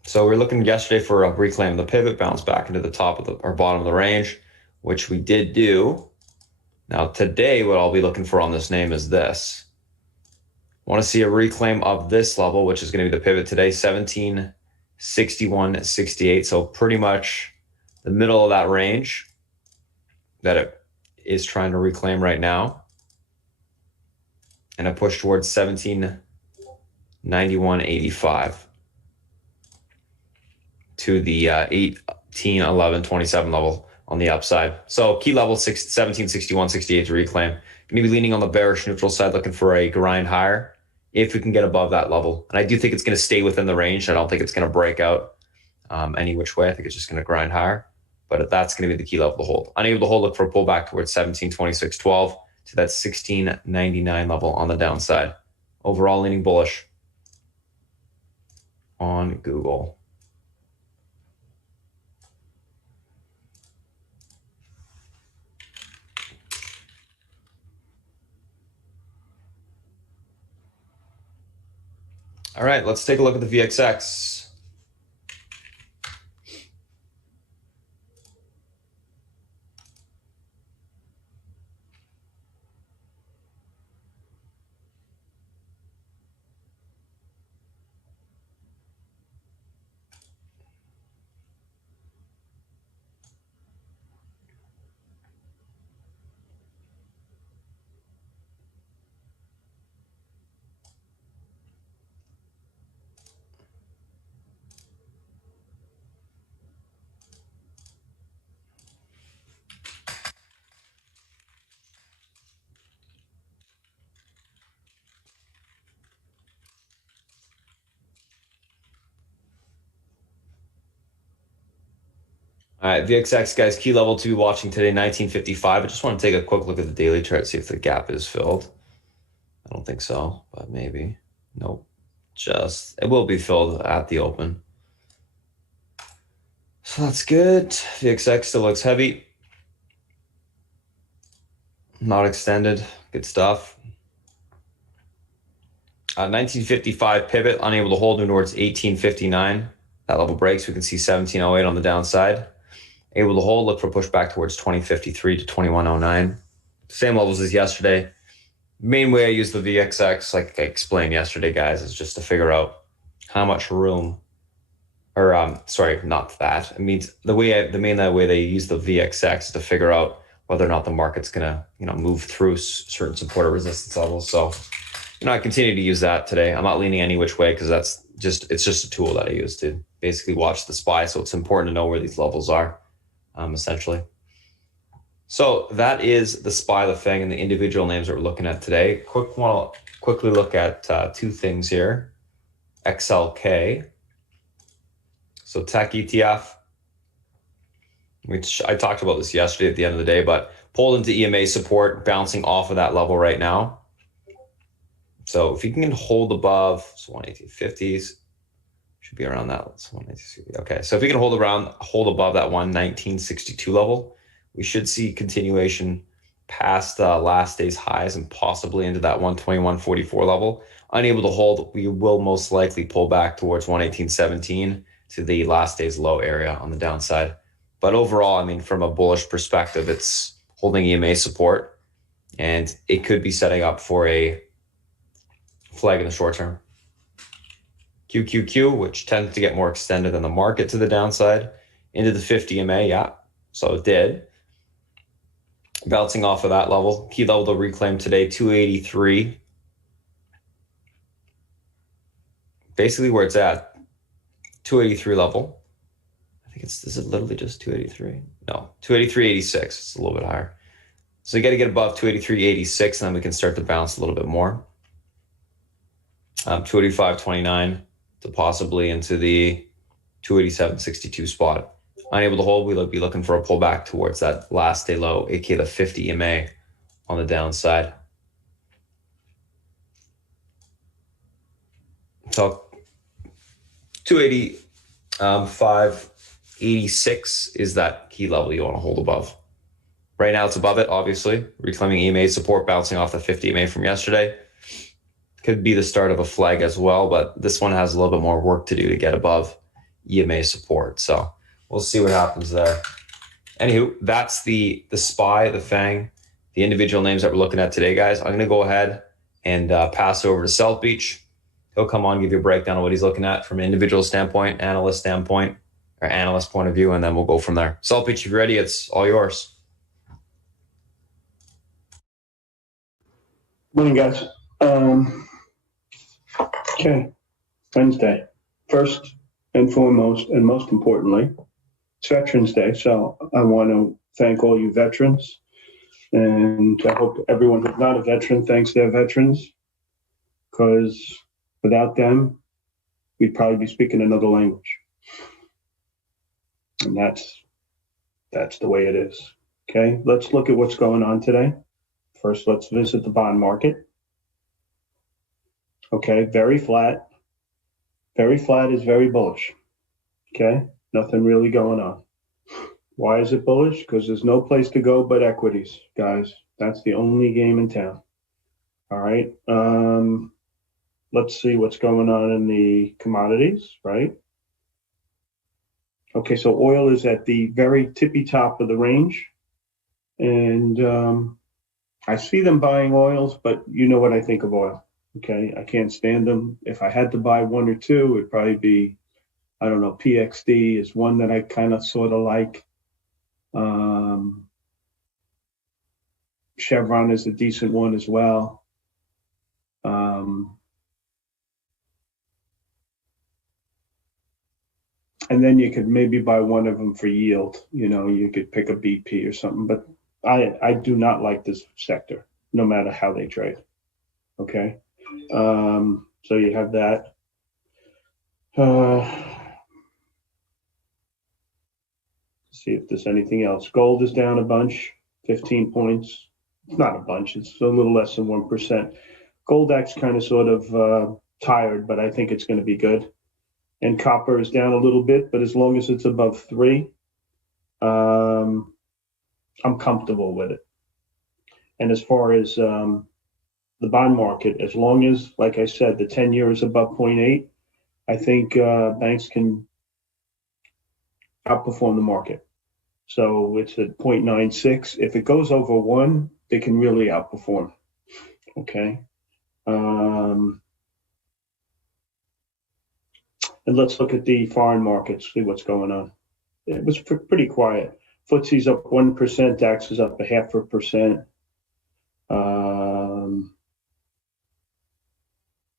So we're looking yesterday for a reclaim of the pivot, bounce back into the top of the or bottom of the range, which we did do. Now today, what I'll be looking for on this name is this. I want to see a reclaim of this level, which is going to be the pivot today, 1761.68. So pretty much the middle of that range that it is trying to reclaim right now. And a push towards 1791.85 to the 1811.27 level on the upside. So key level 1761.68 to reclaim. Going to be leaning on the bearish neutral side, looking for a grind higher if we can get above that level. And I do think it's going to stay within the range. I don't think it's going to break out any which way. I think it's just going to grind higher. But that's going to be the key level to hold. Unable to hold, look for a pullback towards 1726.12 to that 1699 level on the downside. Overall leaning bullish on Google. All right, let's take a look at the VXX. All right, VXX, guys, key level to be watching today, 1955. I just want to take a quick look at the daily chart, see if the gap is filled. I don't think so, but maybe. Nope. It will be filled at the open. So that's good. VXX still looks heavy. Not extended. Good stuff. 1955 pivot, unable to hold towards 1859. That level breaks. We can see 1708 on the downside. Able to hold, look for pushback towards 2053 to 2109. Same levels as yesterday. Main way I use the VXX, like I explained yesterday, guys, is just to figure out how much room or sorry, not that. It means the main way they use the VXX is to figure out whether or not the market's gonna, move through certain support or resistance levels. So, I continue to use that today. I'm not leaning any which way because it's just a tool that I use to basically watch the SPY. So it's important to know where these levels are, essentially. So that is the SPY, the FANG, and the individual names that we're looking at today. Quickly look at two things here. XLK, so tech ETF, which I talked about this yesterday at the end of the day, but pulled into EMA support, bouncing off of that level right now. So if you can hold above, so 118.50s, should be around that. Okay, so if you can hold above that 119.62 level, we should see continuation past last day's highs and possibly into that 121.44 level. Unable to hold, we will most likely pull back towards 118.17 to the last day's low area on the downside. But overall, from a bullish perspective, it's holding EMA support, and it could be setting up for a flag in the short term. QQQ, which tends to get more extended than the market to the downside, into the 50 EMA, yeah, so it did. Bouncing off of that level. Key level to reclaim today, 283. Basically where it's at, 283 level. I think is it literally just 283? No, 283.86. It's a little bit higher. So you got to get above 283.86, and then we can start to bounce a little bit more. 285.29 to possibly into the 287.62 spot. Unable to hold, we'll be looking for a pullback towards that last day low, aka the 50 EMA on the downside. So 285.86 is that key level you want to hold above. Right now it's above it, obviously. Reclaiming EMA support, bouncing off the 50 EMA from yesterday. Could be the start of a flag as well, but this one has a little bit more work to do to get above EMA support. So we'll see what happens there. Anywho, that's the SPY, the FANG, the individual names that we're looking at today, guys. I'm going to go ahead and pass over to South Beach. He'll come on, give you a breakdown of what he's looking at from an individual standpoint, analyst standpoint, or analyst point of view, and then we'll go from there. South Beach, if you're ready, it's all yours. Morning, guys. Okay, Wednesday. First and foremost, and most importantly, it's Veterans Day. So I want to thank all you veterans, and I hope everyone who's not a veteran thanks their veterans, because without them, we'd probably be speaking another language. And that's the way it is. Okay, let's look at what's going on today. First, let's visit the bond market. Okay, very flat. Very flat is very bullish. Okay, nothing really going on. Why is it bullish? Because there's no place to go but equities, guys. That's the only game in town. All right. Let's see what's going on in the commodities, right? Okay, so oil is at the very tippy top of the range. And I see them buying oils, but you know what I think of oil. Okay, I can't stand them. If I had to buy one or two, it'd probably be, I don't know, PXD is one that I kind of sort of like. Chevron is a decent one as well. And then you could maybe buy one of them for yield. You know, you could pick a BP or something, but I do not like this sector, no matter how they trade. Okay. So you have that. See if there's anything else. Gold is down a bunch, 15 points. It's not a bunch. It's a little less than 1%. Gold X kind of sort of tired, but I think it's going to be good. And copper is down a little bit, but as long as it's above 3, I'm comfortable with it. And as far as the bond market, as long as, like I said, the 10-year is above 0.8, I think banks can outperform the market. So it's at 0.96. If it goes over 1, they can really outperform. Okay. And let's look at the foreign markets, see what's going on. It was pretty quiet. FTSE's up 1%, DAX is up 0.5%.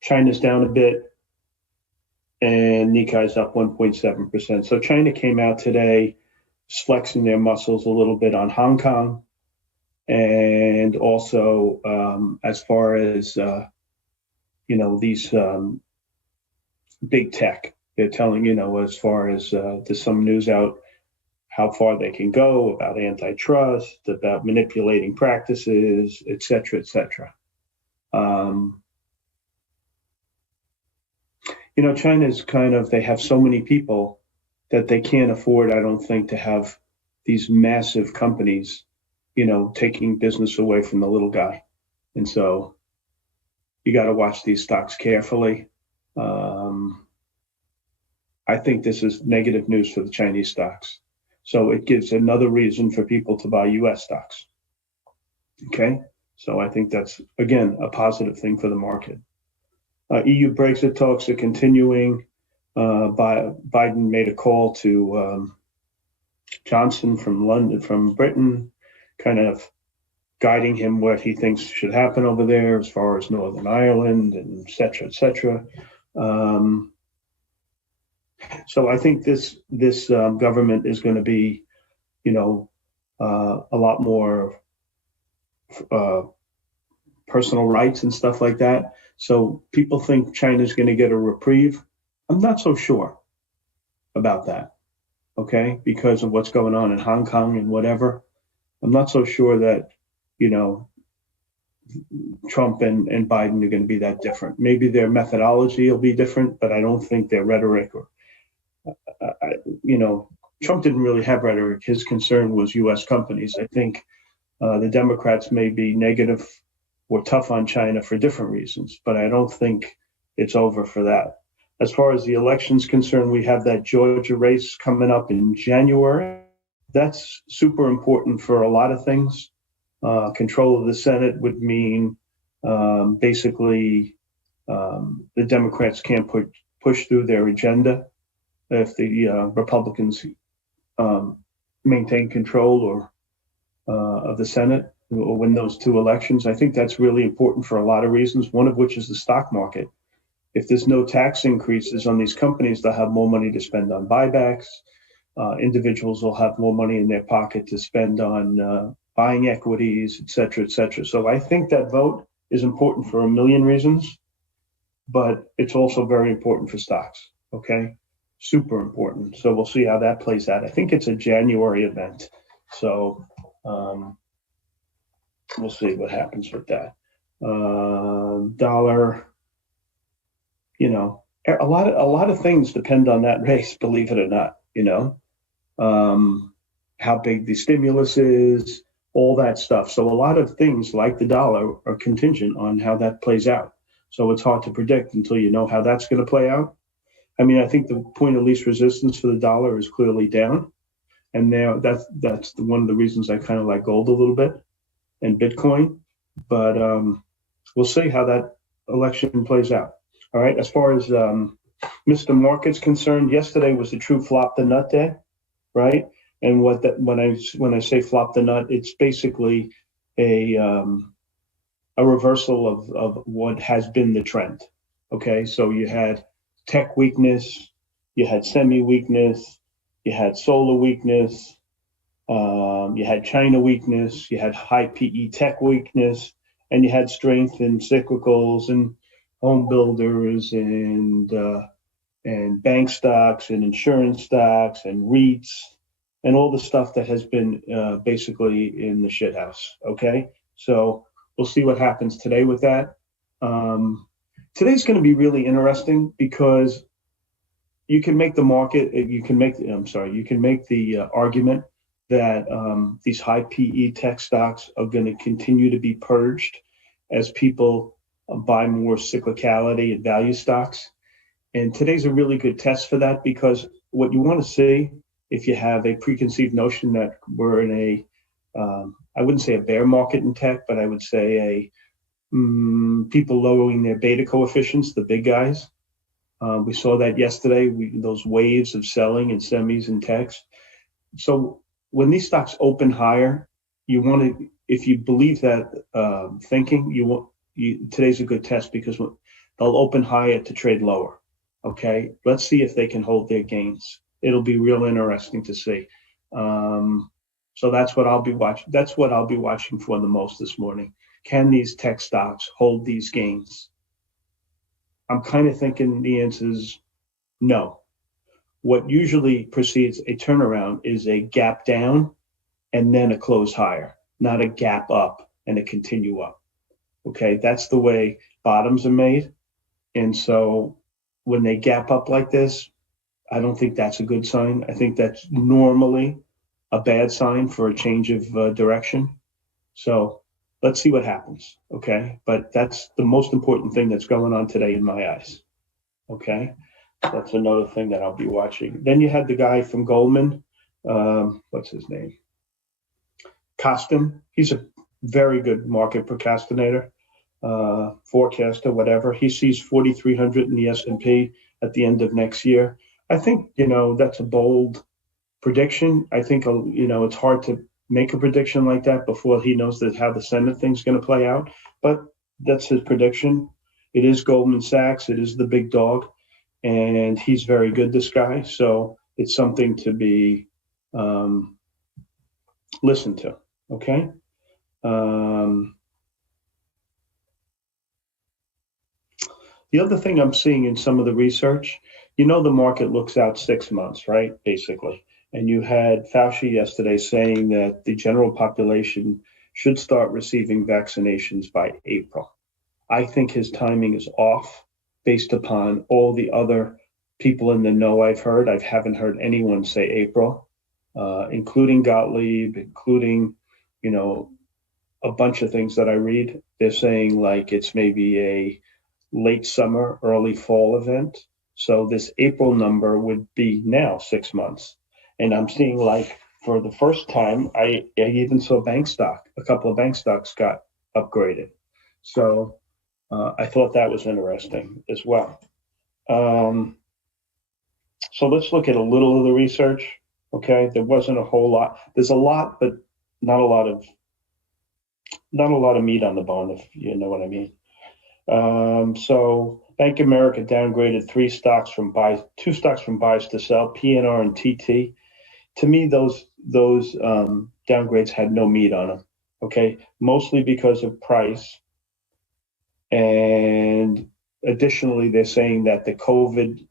China's down a bit, and Nikkei's up 1.7%. So China came out today flexing their muscles a little bit on Hong Kong, and also as far as these big tech, they're telling as far as there's some news out how far they can go about antitrust, about manipulating practices, et cetera, et cetera. China's they have so many people that they can't afford, I don't think, to have these massive companies, taking business away from the little guy. And so you got to watch these stocks carefully. I think this is negative news for the Chinese stocks. So it gives another reason for people to buy US stocks. Okay. So I think that's, again, a positive thing for the market. EU Brexit talks are continuing. Biden made a call to Johnson from Britain, kind of guiding him what he thinks should happen over there as far as Northern Ireland and et cetera, et cetera. So I think this government is going to be, a lot more personal rights and stuff like that. So people think China's going to get a reprieve. I'm not so sure about that, okay, because of what's going on in Hong Kong and whatever. I'm not so sure that, Trump and Biden are going to be that different. Maybe their methodology will be different, but I don't think their rhetoric or, Trump didn't really have rhetoric. His concern was U.S. companies. I think the Democrats may be negative or tough on China for different reasons, but I don't think it's over for that. As far as the election's concerned, we have that Georgia race coming up in January. That's super important for a lot of things. Control of the Senate would mean basically the Democrats can't push through their agenda if the Republicans maintain control or of the Senate or win those two elections. I think that's really important for a lot of reasons, one of which is the stock market. If there's no tax increases on these companies, they'll have more money to spend on buybacks. Individuals will have more money in their pocket to spend on buying equities, et cetera, et cetera. So I think that vote is important for a million reasons, but it's also very important for stocks, okay? Super important. So we'll see how that plays out. I think it's a January event. So we'll see what happens with that. Dollar, a lot of things depend on that race, believe it or not, how big the stimulus is, all that stuff. So a lot of things like the dollar are contingent on how that plays out. So it's hard to predict until you know how that's going to play out. I mean, I think the point of least resistance for the dollar is clearly down. And now that's one of the reasons I kind of like gold a little bit and Bitcoin. But we'll see how that election plays out. All right. As far as Mr. Market's concerned, yesterday was the true flop the nut day, right? And when I say flop the nut, it's basically a reversal of what has been the trend. Okay, so you had tech weakness, you had semi weakness, you had solar weakness, you had China weakness, you had high PE tech weakness, and you had strength in cyclicals and home builders and bank stocks and insurance stocks and REITs and all the stuff that has been basically in the shit house. Okay, so we'll see what happens today with that. Today's going to be really interesting because you can make the market. You can make the argument that these high PE tech stocks are going to continue to be purged as people buy more cyclicality and value stocks. And today's a really good test for that, because what you want to see, if you have a preconceived notion that we're in a, I wouldn't say a bear market in tech, but I would say people lowering their beta coefficients, the big guys, We saw that yesterday, those waves of selling in semis and techs. So when these stocks open higher, you want to, if you believe that thinking, today's a good test because they'll open higher to trade lower. Okay, let's see if they can hold their gains. It'll be real interesting to see. So that's what I'll be watching. That's what I'll be watching for the most this morning. Can these tech stocks hold these gains? I'm kind of thinking the answer is no. What usually precedes a turnaround is a gap down and then a close higher, not a gap up and a continue up. Okay, that's the way bottoms are made. And so when they gap up like this, I don't think that's a good sign. I think that's normally a bad sign for a change of direction. So let's see what happens. Okay, but that's the most important thing that's going on today in my eyes. Okay, that's another thing that I'll be watching. Then you had the guy from Goldman. What's his name? Costin. He's a very good market procrastinator, forecaster, whatever. He sees 4,300 in the S&P at the end of next year. I think, that's a bold prediction. I think, it's hard to make a prediction like that before he knows that how the Senate thing's going to play out. But that's his prediction. It is Goldman Sachs. It is the big dog. And he's very good, this guy. So it's something to be listened to. Okay. The other thing I'm seeing in some of the research, the market looks out 6 months, right? Basically. And you had Fauci yesterday saying that the general population should start receiving vaccinations by April. I think his timing is off based upon all the other people in the know I've heard. I haven't heard anyone say April, including Gottlieb, including, a bunch of things that I read. They're saying like it's maybe a late summer, early fall event. So this April number would be now 6 months. And I'm seeing like for the first time, I even saw a couple of bank stocks got upgraded. So I thought that was interesting as well. So let's look at a little of the research. Okay, there wasn't a whole lot. There's a lot, but not a lot of meat on the bone, if you know what I mean. So Bank of America downgraded two stocks from buys to sell, PNR and TT. To me, those downgrades had no meat on them. Okay, mostly because of price, and additionally, they're saying that the COVID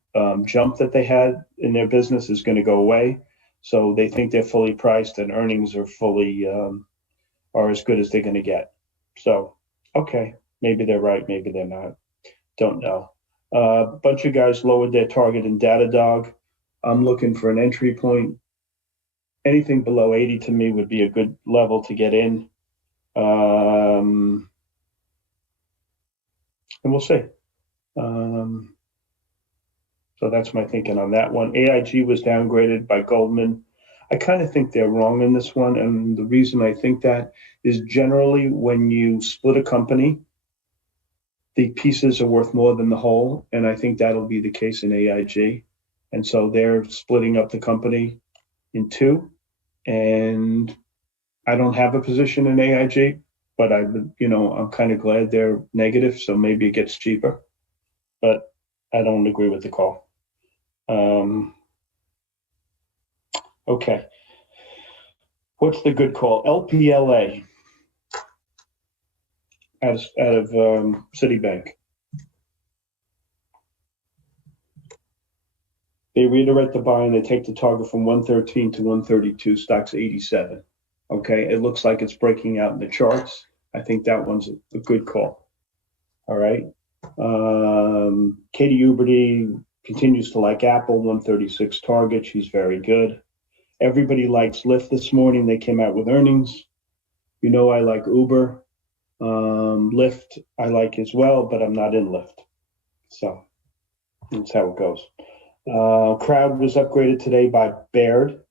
jump that they had in their business is going to go away. So they think they're fully priced and earnings are fully are as good as they're going to get. So, okay, maybe they're right, maybe they're not. Don't know. A bunch of guys lowered their target in Datadog. I'm looking for an entry point. Anything below 80 to me would be a good level to get in. And we'll see. So that's my thinking on that one. AIG was downgraded by Goldman. I kind of think they're wrong in this one. And the reason I think that is generally when you split a company, the pieces are worth more than the whole. And I think that'll be the case in AIG. And so they're splitting up the company in two. And I don't have a position in AIG, but I'm kind of glad they're negative. So maybe it gets cheaper, but I don't agree with the call. Okay. What's the good call? LPLA out of Citibank. They reiterate the buy and they take the target from 113 to 132, stocks 87. Okay, it looks like it's breaking out in the charts. I think that one's a good call. All right. Katie Huberty continues to like Apple, 136 target. She's very good. Everybody likes Lyft this morning. They came out with earnings. I like Uber. Lyft I like as well, but I'm not in Lyft. So that's how it goes. Crowd was upgraded today by Baird.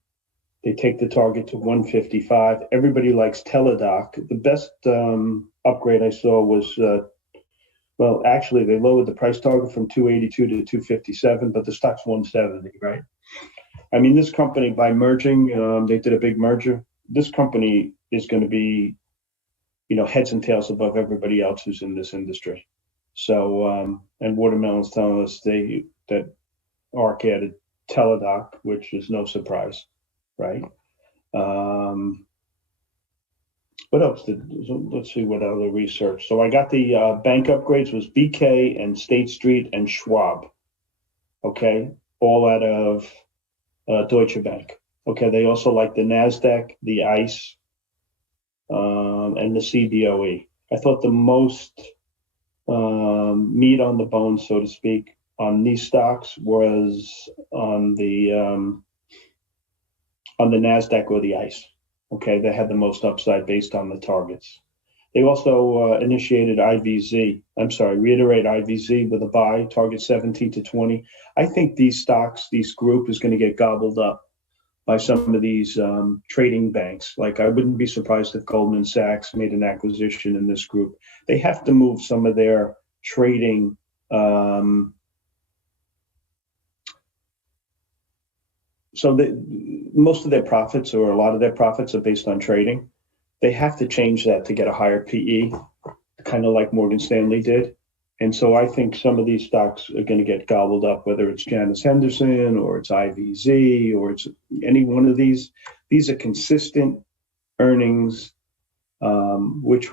They take the target to 155. Everybody likes Teladoc. The best upgrade I saw was Well, actually, they lowered the price target from 282 to 257, but the stock's 170, right? I mean, this company, by merging, they did a big merger. This company is going to be, heads and tails above everybody else who's in this industry. So, and Watermelon's telling us that ARC added Teladoc, which is no surprise, right? What else let's see what other research. So I got the bank upgrades was BK and State Street and Schwab. Okay, all out of Deutsche Bank. Okay, they also like the NASDAQ, the ICE, and the CBOE. I thought the most meat on the bone, so to speak, on these stocks was on the NASDAQ or the ICE. Okay, they had the most upside based on the targets. They also reiterate IVZ with a buy, target 17 to 20. I think these stocks, this group is going to get gobbled up by some of these trading banks. Like, I wouldn't be surprised if Goldman Sachs made an acquisition in this group. They have to move some of their trading so most of their profits, or a lot of their profits, are based on trading. They have to change that to get a higher PE, kind of like Morgan Stanley did. And so I think some of these stocks are going to get gobbled up, whether it's Janus Henderson or it's IVZ or it's any one of these. These are consistent earnings, which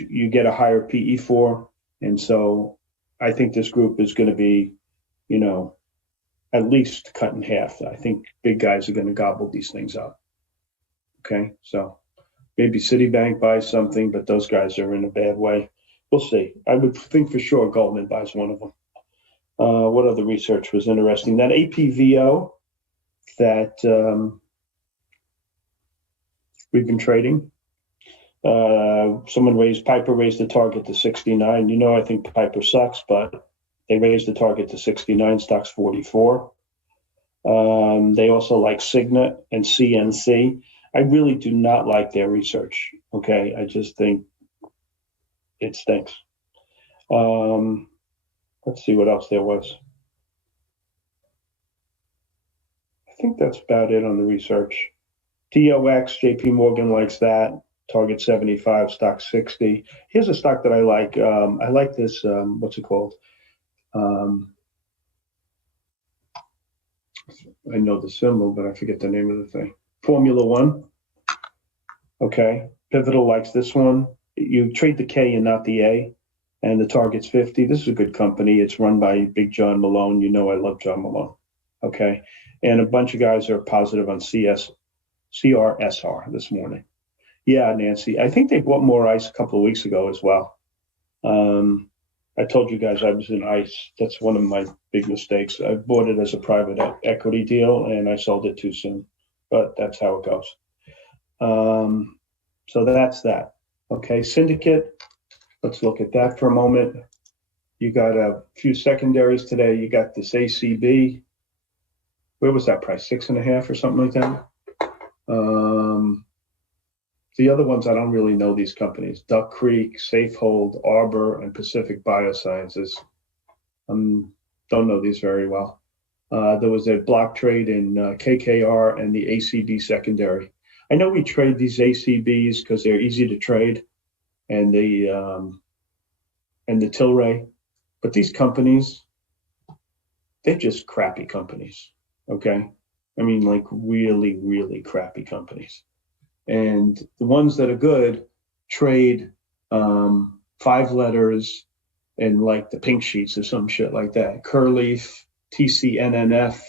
you get a higher PE for. And so I think this group is going to be, at least cut in half. I think big guys are going to gobble these things up. Okay, so maybe Citibank buys something, but those guys are in a bad way. We'll see. I would think for sure Goldman buys one of them. What other research was interesting? That APVO that we've been trading. Piper raised the target to 69. I think Piper sucks, but they raised the target to 69, stock's 44. They also like Signet and CNC. I really do not like their research. Okay, I just think it stinks. Let's see what else there was. I think that's about it on the research. TOX, JP Morgan likes that. Target 75, stock 60. Here's a stock that I like. I like this, what's it called? I know the symbol, but I forget the name of the thing. Formula One. Okay. Pivotal likes this one. You trade the K and not the A, and the target's 50. This is a good company. It's run by Big John Malone. I love John Malone. Okay. And a bunch of guys are positive on CRSR this morning. Yeah, Nancy. I think they bought more ICE a couple of weeks ago as well. I told you guys I was in ICE. That's one of my big mistakes. I bought it as a private equity deal, and I sold it too soon. But that's how it goes. So that's that. Okay, Syndicate. Let's look at that for a moment. You got a few secondaries today. You got this ACB. Where was that price? 6.5 or something like that? The other ones, I don't really know these companies. Duck Creek, Safehold, Arbor, and Pacific Biosciences. Don't know these very well. There was a block trade in KKR and the ACB secondary. I know we trade these ACBs because they're easy to trade, and the Tilray. But these companies, they're just crappy companies, okay? I mean, like really, really crappy companies. And the ones that are good trade 5 letters and like the pink sheets or some shit like that. Curleaf, TCNNF,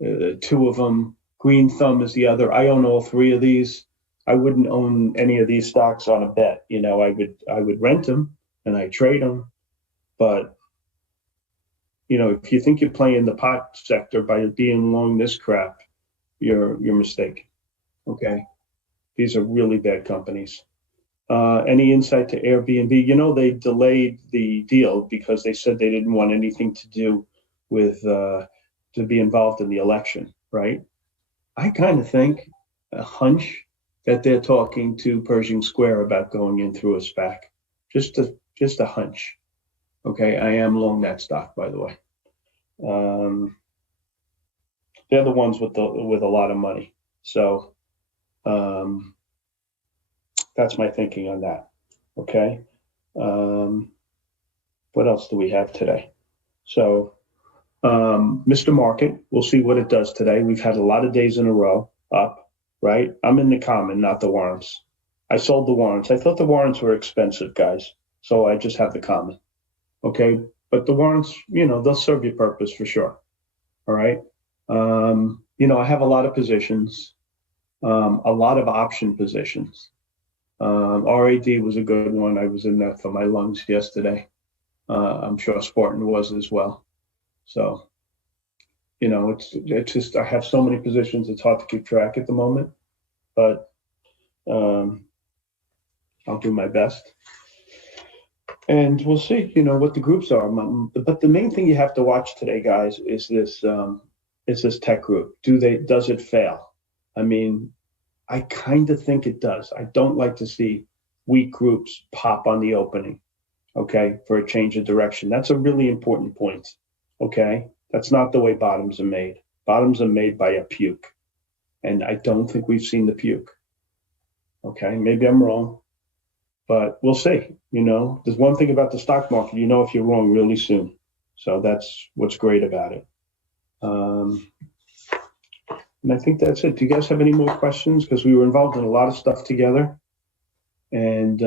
2 of them. Green Thumb is the other. I own all 3 of these. I wouldn't own any of these stocks on a bet. I would rent them and I trade them. But, if you think you're playing the pot sector by being long this crap, you're mistaken. Okay. These are really bad companies. Any insight to Airbnb? They delayed the deal because they said they didn't want anything to do with to be involved in the election, right? I kind of think a hunch that they're talking to Pershing Square about going in through a SPAC, Just a hunch. Okay, I am long that stock, by the way. They're the ones with a lot of money. So that's my thinking on that. Okay. What else do we have today? So Mr. Market, we'll see what it does today. We've had a lot of days in a row up, right? I'm in the common, not the warrants. I sold the warrants. I thought the warrants were expensive, guys. So I just have the common. Okay. But the warrants, they'll serve your purpose for sure. All right. I have a lot of positions, a lot of option positions. RAD was a good one. I was in that for my lungs yesterday. I'm sure Spartan was as well. So, it's just, I have so many positions. It's hard to keep track at the moment, but I'll do my best. And we'll see, what the groups are. But the main thing you have to watch today, guys, is this tech group. Does it fail? I mean, I kind of think it does. I don't like to see weak groups pop on the opening, okay, for a change of direction. That's a really important point, okay? That's not the way bottoms are made. Bottoms are made by a puke, and I don't think we've seen the puke, okay? Maybe I'm wrong, but we'll see. There's one thing about the stock market, if you're wrong really soon. So that's what's great about it. And I think that's it. Do you guys have any more questions? Because we were involved in a lot of stuff together. And,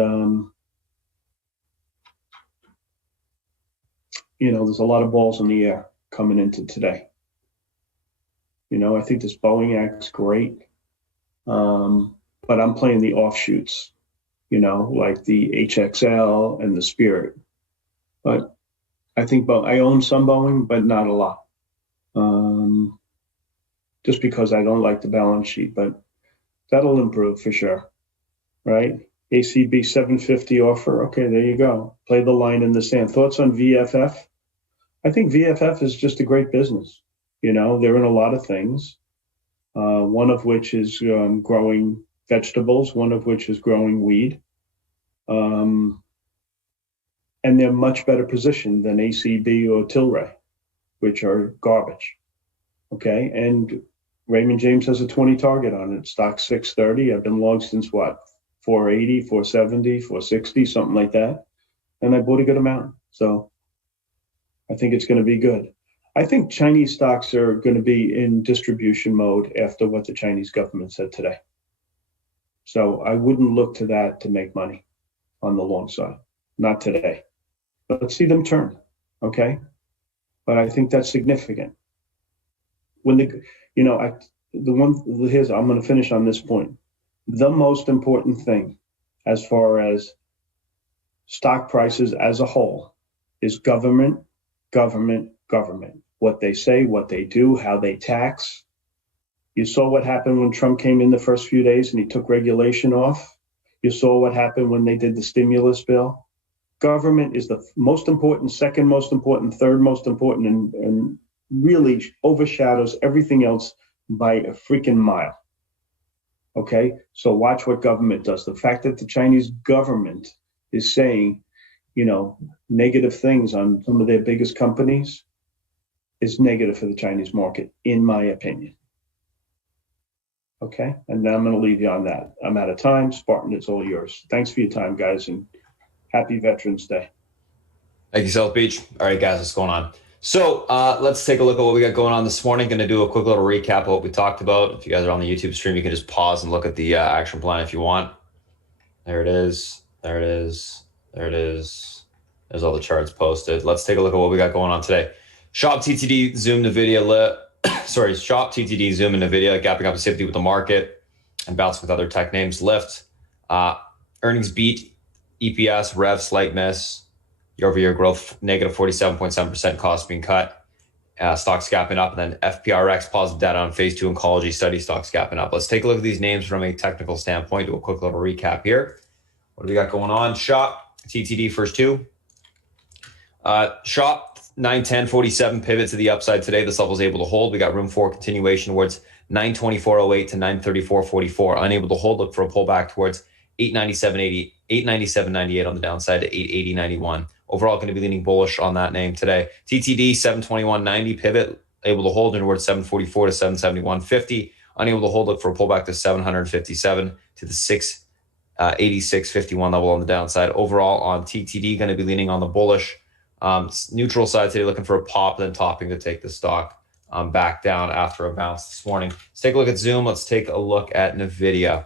there's a lot of balls in the air coming into today. I think this Boeing Act's great. But I'm playing the offshoots, like the HXL and the Spirit. But I think I own some Boeing, but not a lot. Just because I don't like the balance sheet, but that'll improve for sure, right? ACB 750 offer. Okay, there you go. Play the line in the sand. Thoughts on VFF? I think VFF is just a great business. They're in a lot of things, one of which is growing vegetables, one of which is growing weed. And they're much better positioned than ACB or Tilray, which are garbage. Okay, and Raymond James has a 20 target on it. Stock 630. I've been long since what? 480, 470, 460, something like that. And I bought a good amount. So I think it's going to be good. I think Chinese stocks are going to be in distribution mode after what the Chinese government said today. So I wouldn't look to that to make money on the long side. Not today. But let's see them turn. Okay. But I think that's significant. When I'm going to finish on this point. The most important thing as far as stock prices as a whole is government. What they say, what they do, how they tax. You saw what happened when Trump came in the first few days and he took regulation off. You saw what happened when they did the stimulus bill. Government is the most important, second most important, third most important, and really overshadows everything else by a freaking mile. Okay, so watch what government does. The fact that the Chinese government is saying, negative things on some of their biggest companies is negative for the Chinese market, in my opinion. Okay, and now I'm going to leave you on that. I'm out of time. Spartan, it's all yours. Thanks for your time, guys, and happy Veterans Day. Thank you, South Beach. All right, guys, what's going on? So let's take a look at what we got going on this morning. Going to do a quick little recap of what we talked about. If you guys are on the YouTube stream, you can just pause and look at the action plan if you want. There it is. There it is. There it is. There's all the charts posted. Let's take a look at what we got going on today. Shop TTD, Zoom, NVIDIA, Shop TTD, Zoom, and NVIDIA gapping up to safety with the market and bouncing with other tech names. Lyft, earnings beat, EPS, rev, slight miss. Year-over-year growth, negative 47.7%, cost being cut. Stocks gapping up, and then FPRX, positive data on phase 2 oncology study, stocks gapping up. Let's take a look at these names from a technical standpoint, do a quick little recap here. What do we got going on? Shop, TTD, first two. Shop, 910.47, pivot to the upside today. This level is able to hold. We got room for continuation towards 924.08 to 934.44. Unable to hold, look for a pullback towards 897.98 on the downside to 880.91. Overall, going to be leaning bullish on that name today. TTD 721.90 pivot, able to hold towards 744 to 771.50. Unable to hold, look for a pullback to 757 to the 686.51 level on the downside. Overall on TTD, going to be leaning on the bullish neutral side today, looking for a pop, then topping to take the stock back down after a bounce this morning. Let's take a look at Zoom. Let's take a look at NVIDIA.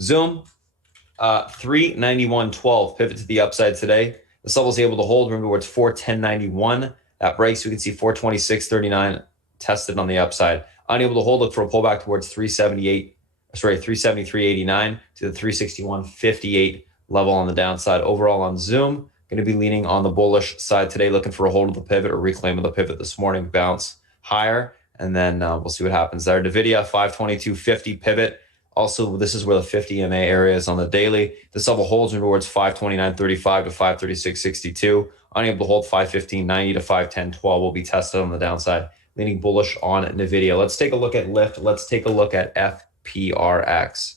Zoom, 391.12, pivot to the upside today. This level is able to hold, remember, towards 410.91. That breaks, we can see 426.39 tested on the upside. Unable to hold, look for a pullback towards 373.89 to the 361.58 level on the downside. Overall on Zoom, going to be leaning on the bullish side today, looking for a hold of the pivot or reclaim of the pivot this morning, bounce higher, and then we'll see what happens there. NVIDIA, 522.50 pivot. Also, this is where the 50 MA area is on the daily. This level holds towards 529.35 to 536.62. Unable to hold 515.90 to 510.12 will be tested on the downside, leaning bullish on NVIDIA. Let's take a look at Lyft. Let's take a look at FPRX.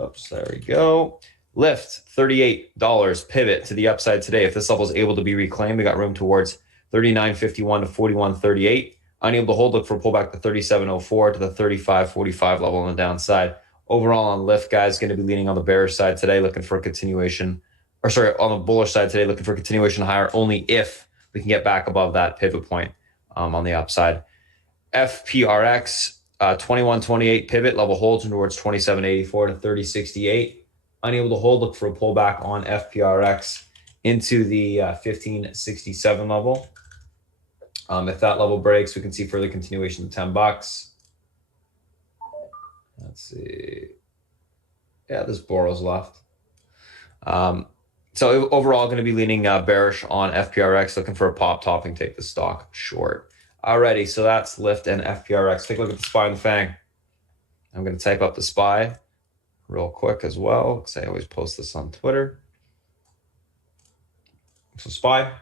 Oops, there we go. Lyft, $38 pivot to the upside today. If this level is able to be reclaimed, we got room towards 39.51 to 41.38. Unable to hold, look for a pullback to 37.04 to the 35.45 level on the downside. Overall on Lyft, guys, going to be leaning on the bearish side today, looking for a continuation, on the bullish side today, looking for a continuation higher only if we can get back above that pivot point on the upside. FPRX, 21.28 pivot, level holds towards 27.84 to 30.68. Unable to hold, look for a pullback on FPRX into the 15.67 level. If that level breaks, we can see further continuation to $10. Let's see. Yeah, there's borrows left. So overall, going to be leaning bearish on FPRX, looking for a pop topping, take the stock short. Alrighty, so that's Lyft and FPRX. Take a look at the SPY and the FANG. I'm going to type up the SPY real quick as well, because I always post this on Twitter. So SPY,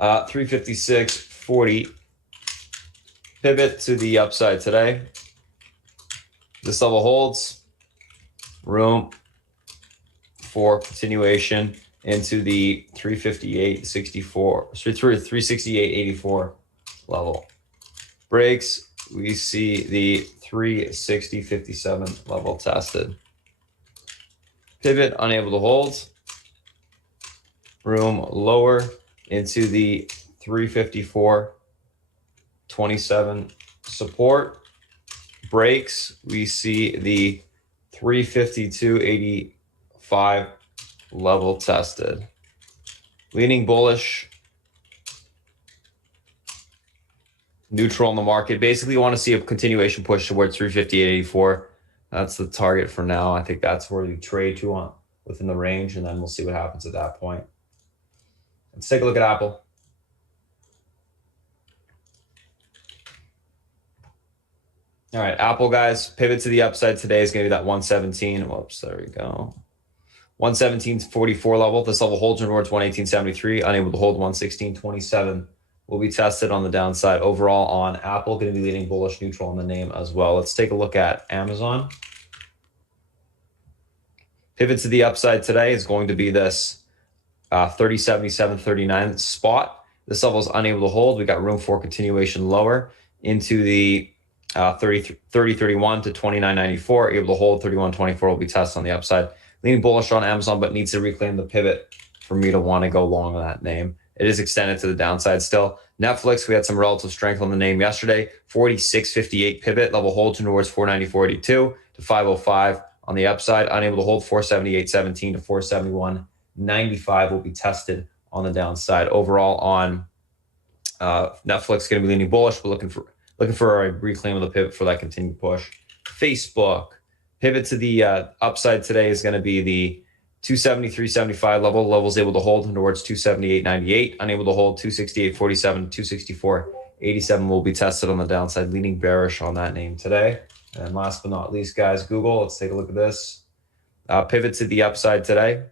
356.40 pivot to the upside today. This level holds, room for continuation into the 358.64, 368.84 level. Breaks, we see the 360.57 level tested. Pivot unable to hold, room lower into the 354.27 support. Breaks, we see the 352.85 level tested. Leaning bullish, neutral in the market. Basically, you want to see a continuation push towards 358.84. That's the target for now. I think that's where we trade to on within the range, and then we'll see what happens at that point. Let's take a look at Apple. All right, Apple, guys, pivot to the upside today is going to be that 117. Whoops, there we go. 117.44 level. This level holds towards 118.73. Unable to hold 116.27. Will be tested on the downside. Overall on Apple, going to be leaning bullish, neutral on the name as well. Let's take a look at Amazon. Pivot to the upside today is going to be this 30.77.39 spot. This level is unable to hold. We got room for continuation lower into the 30.31 to 29.94. Able to hold 31.24 will be tested on the upside. Leaning bullish on Amazon, but needs to reclaim the pivot for me to want to go long on that name. It is extended to the downside still. Netflix, we had some relative strength on the name yesterday. 46.58 pivot, level hold towards 494.82 to 505 on the upside. Unable to hold 478.17 to 471.95 will be tested on the downside. Overall on Netflix, going to be leaning bullish, but looking for a reclaim of the pivot for that continued push. Facebook, pivot to the upside today is going to be the 273.75 level. Level's able to hold towards 278.98. Unable to hold 268.47, 264.87 will be tested on the downside, leaning bearish on that name today. And last but not least, guys, Google. Let's take a look at this. Pivot to the upside today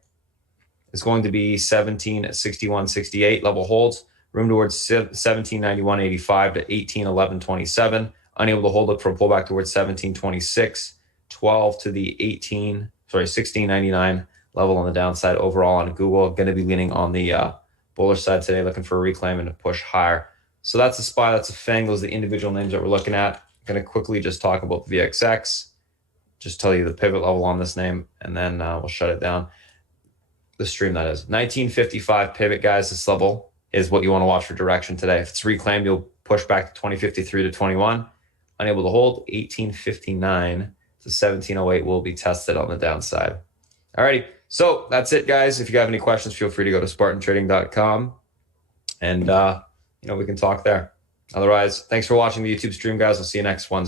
is going to be 17.61.68. Level holds. Room towards 17.91.85 to 18.11.27. Unable to hold, look for a pullback towards 17.26 12 to the 16.99 level on the downside overall on Google. Going to be leaning on the bullish side today, looking for a reclaim and a push higher. So that's a SPY, that's a FANG. Those are the individual names that we're looking at. Going to quickly just talk about the VXX, just tell you the pivot level on this name, and then we'll shut it down. The stream, that is 1955 pivot, guys. This level is what you want to watch for direction today. If it's reclaimed, you'll push back to 2053 to 21. Unable to hold, 1859 to 1708 will be tested on the downside. Alrighty, so that's it, guys. If you have any questions, feel free to go to spartantrading.com and we can talk there. Otherwise, thanks for watching the YouTube stream, guys. We'll see you next one.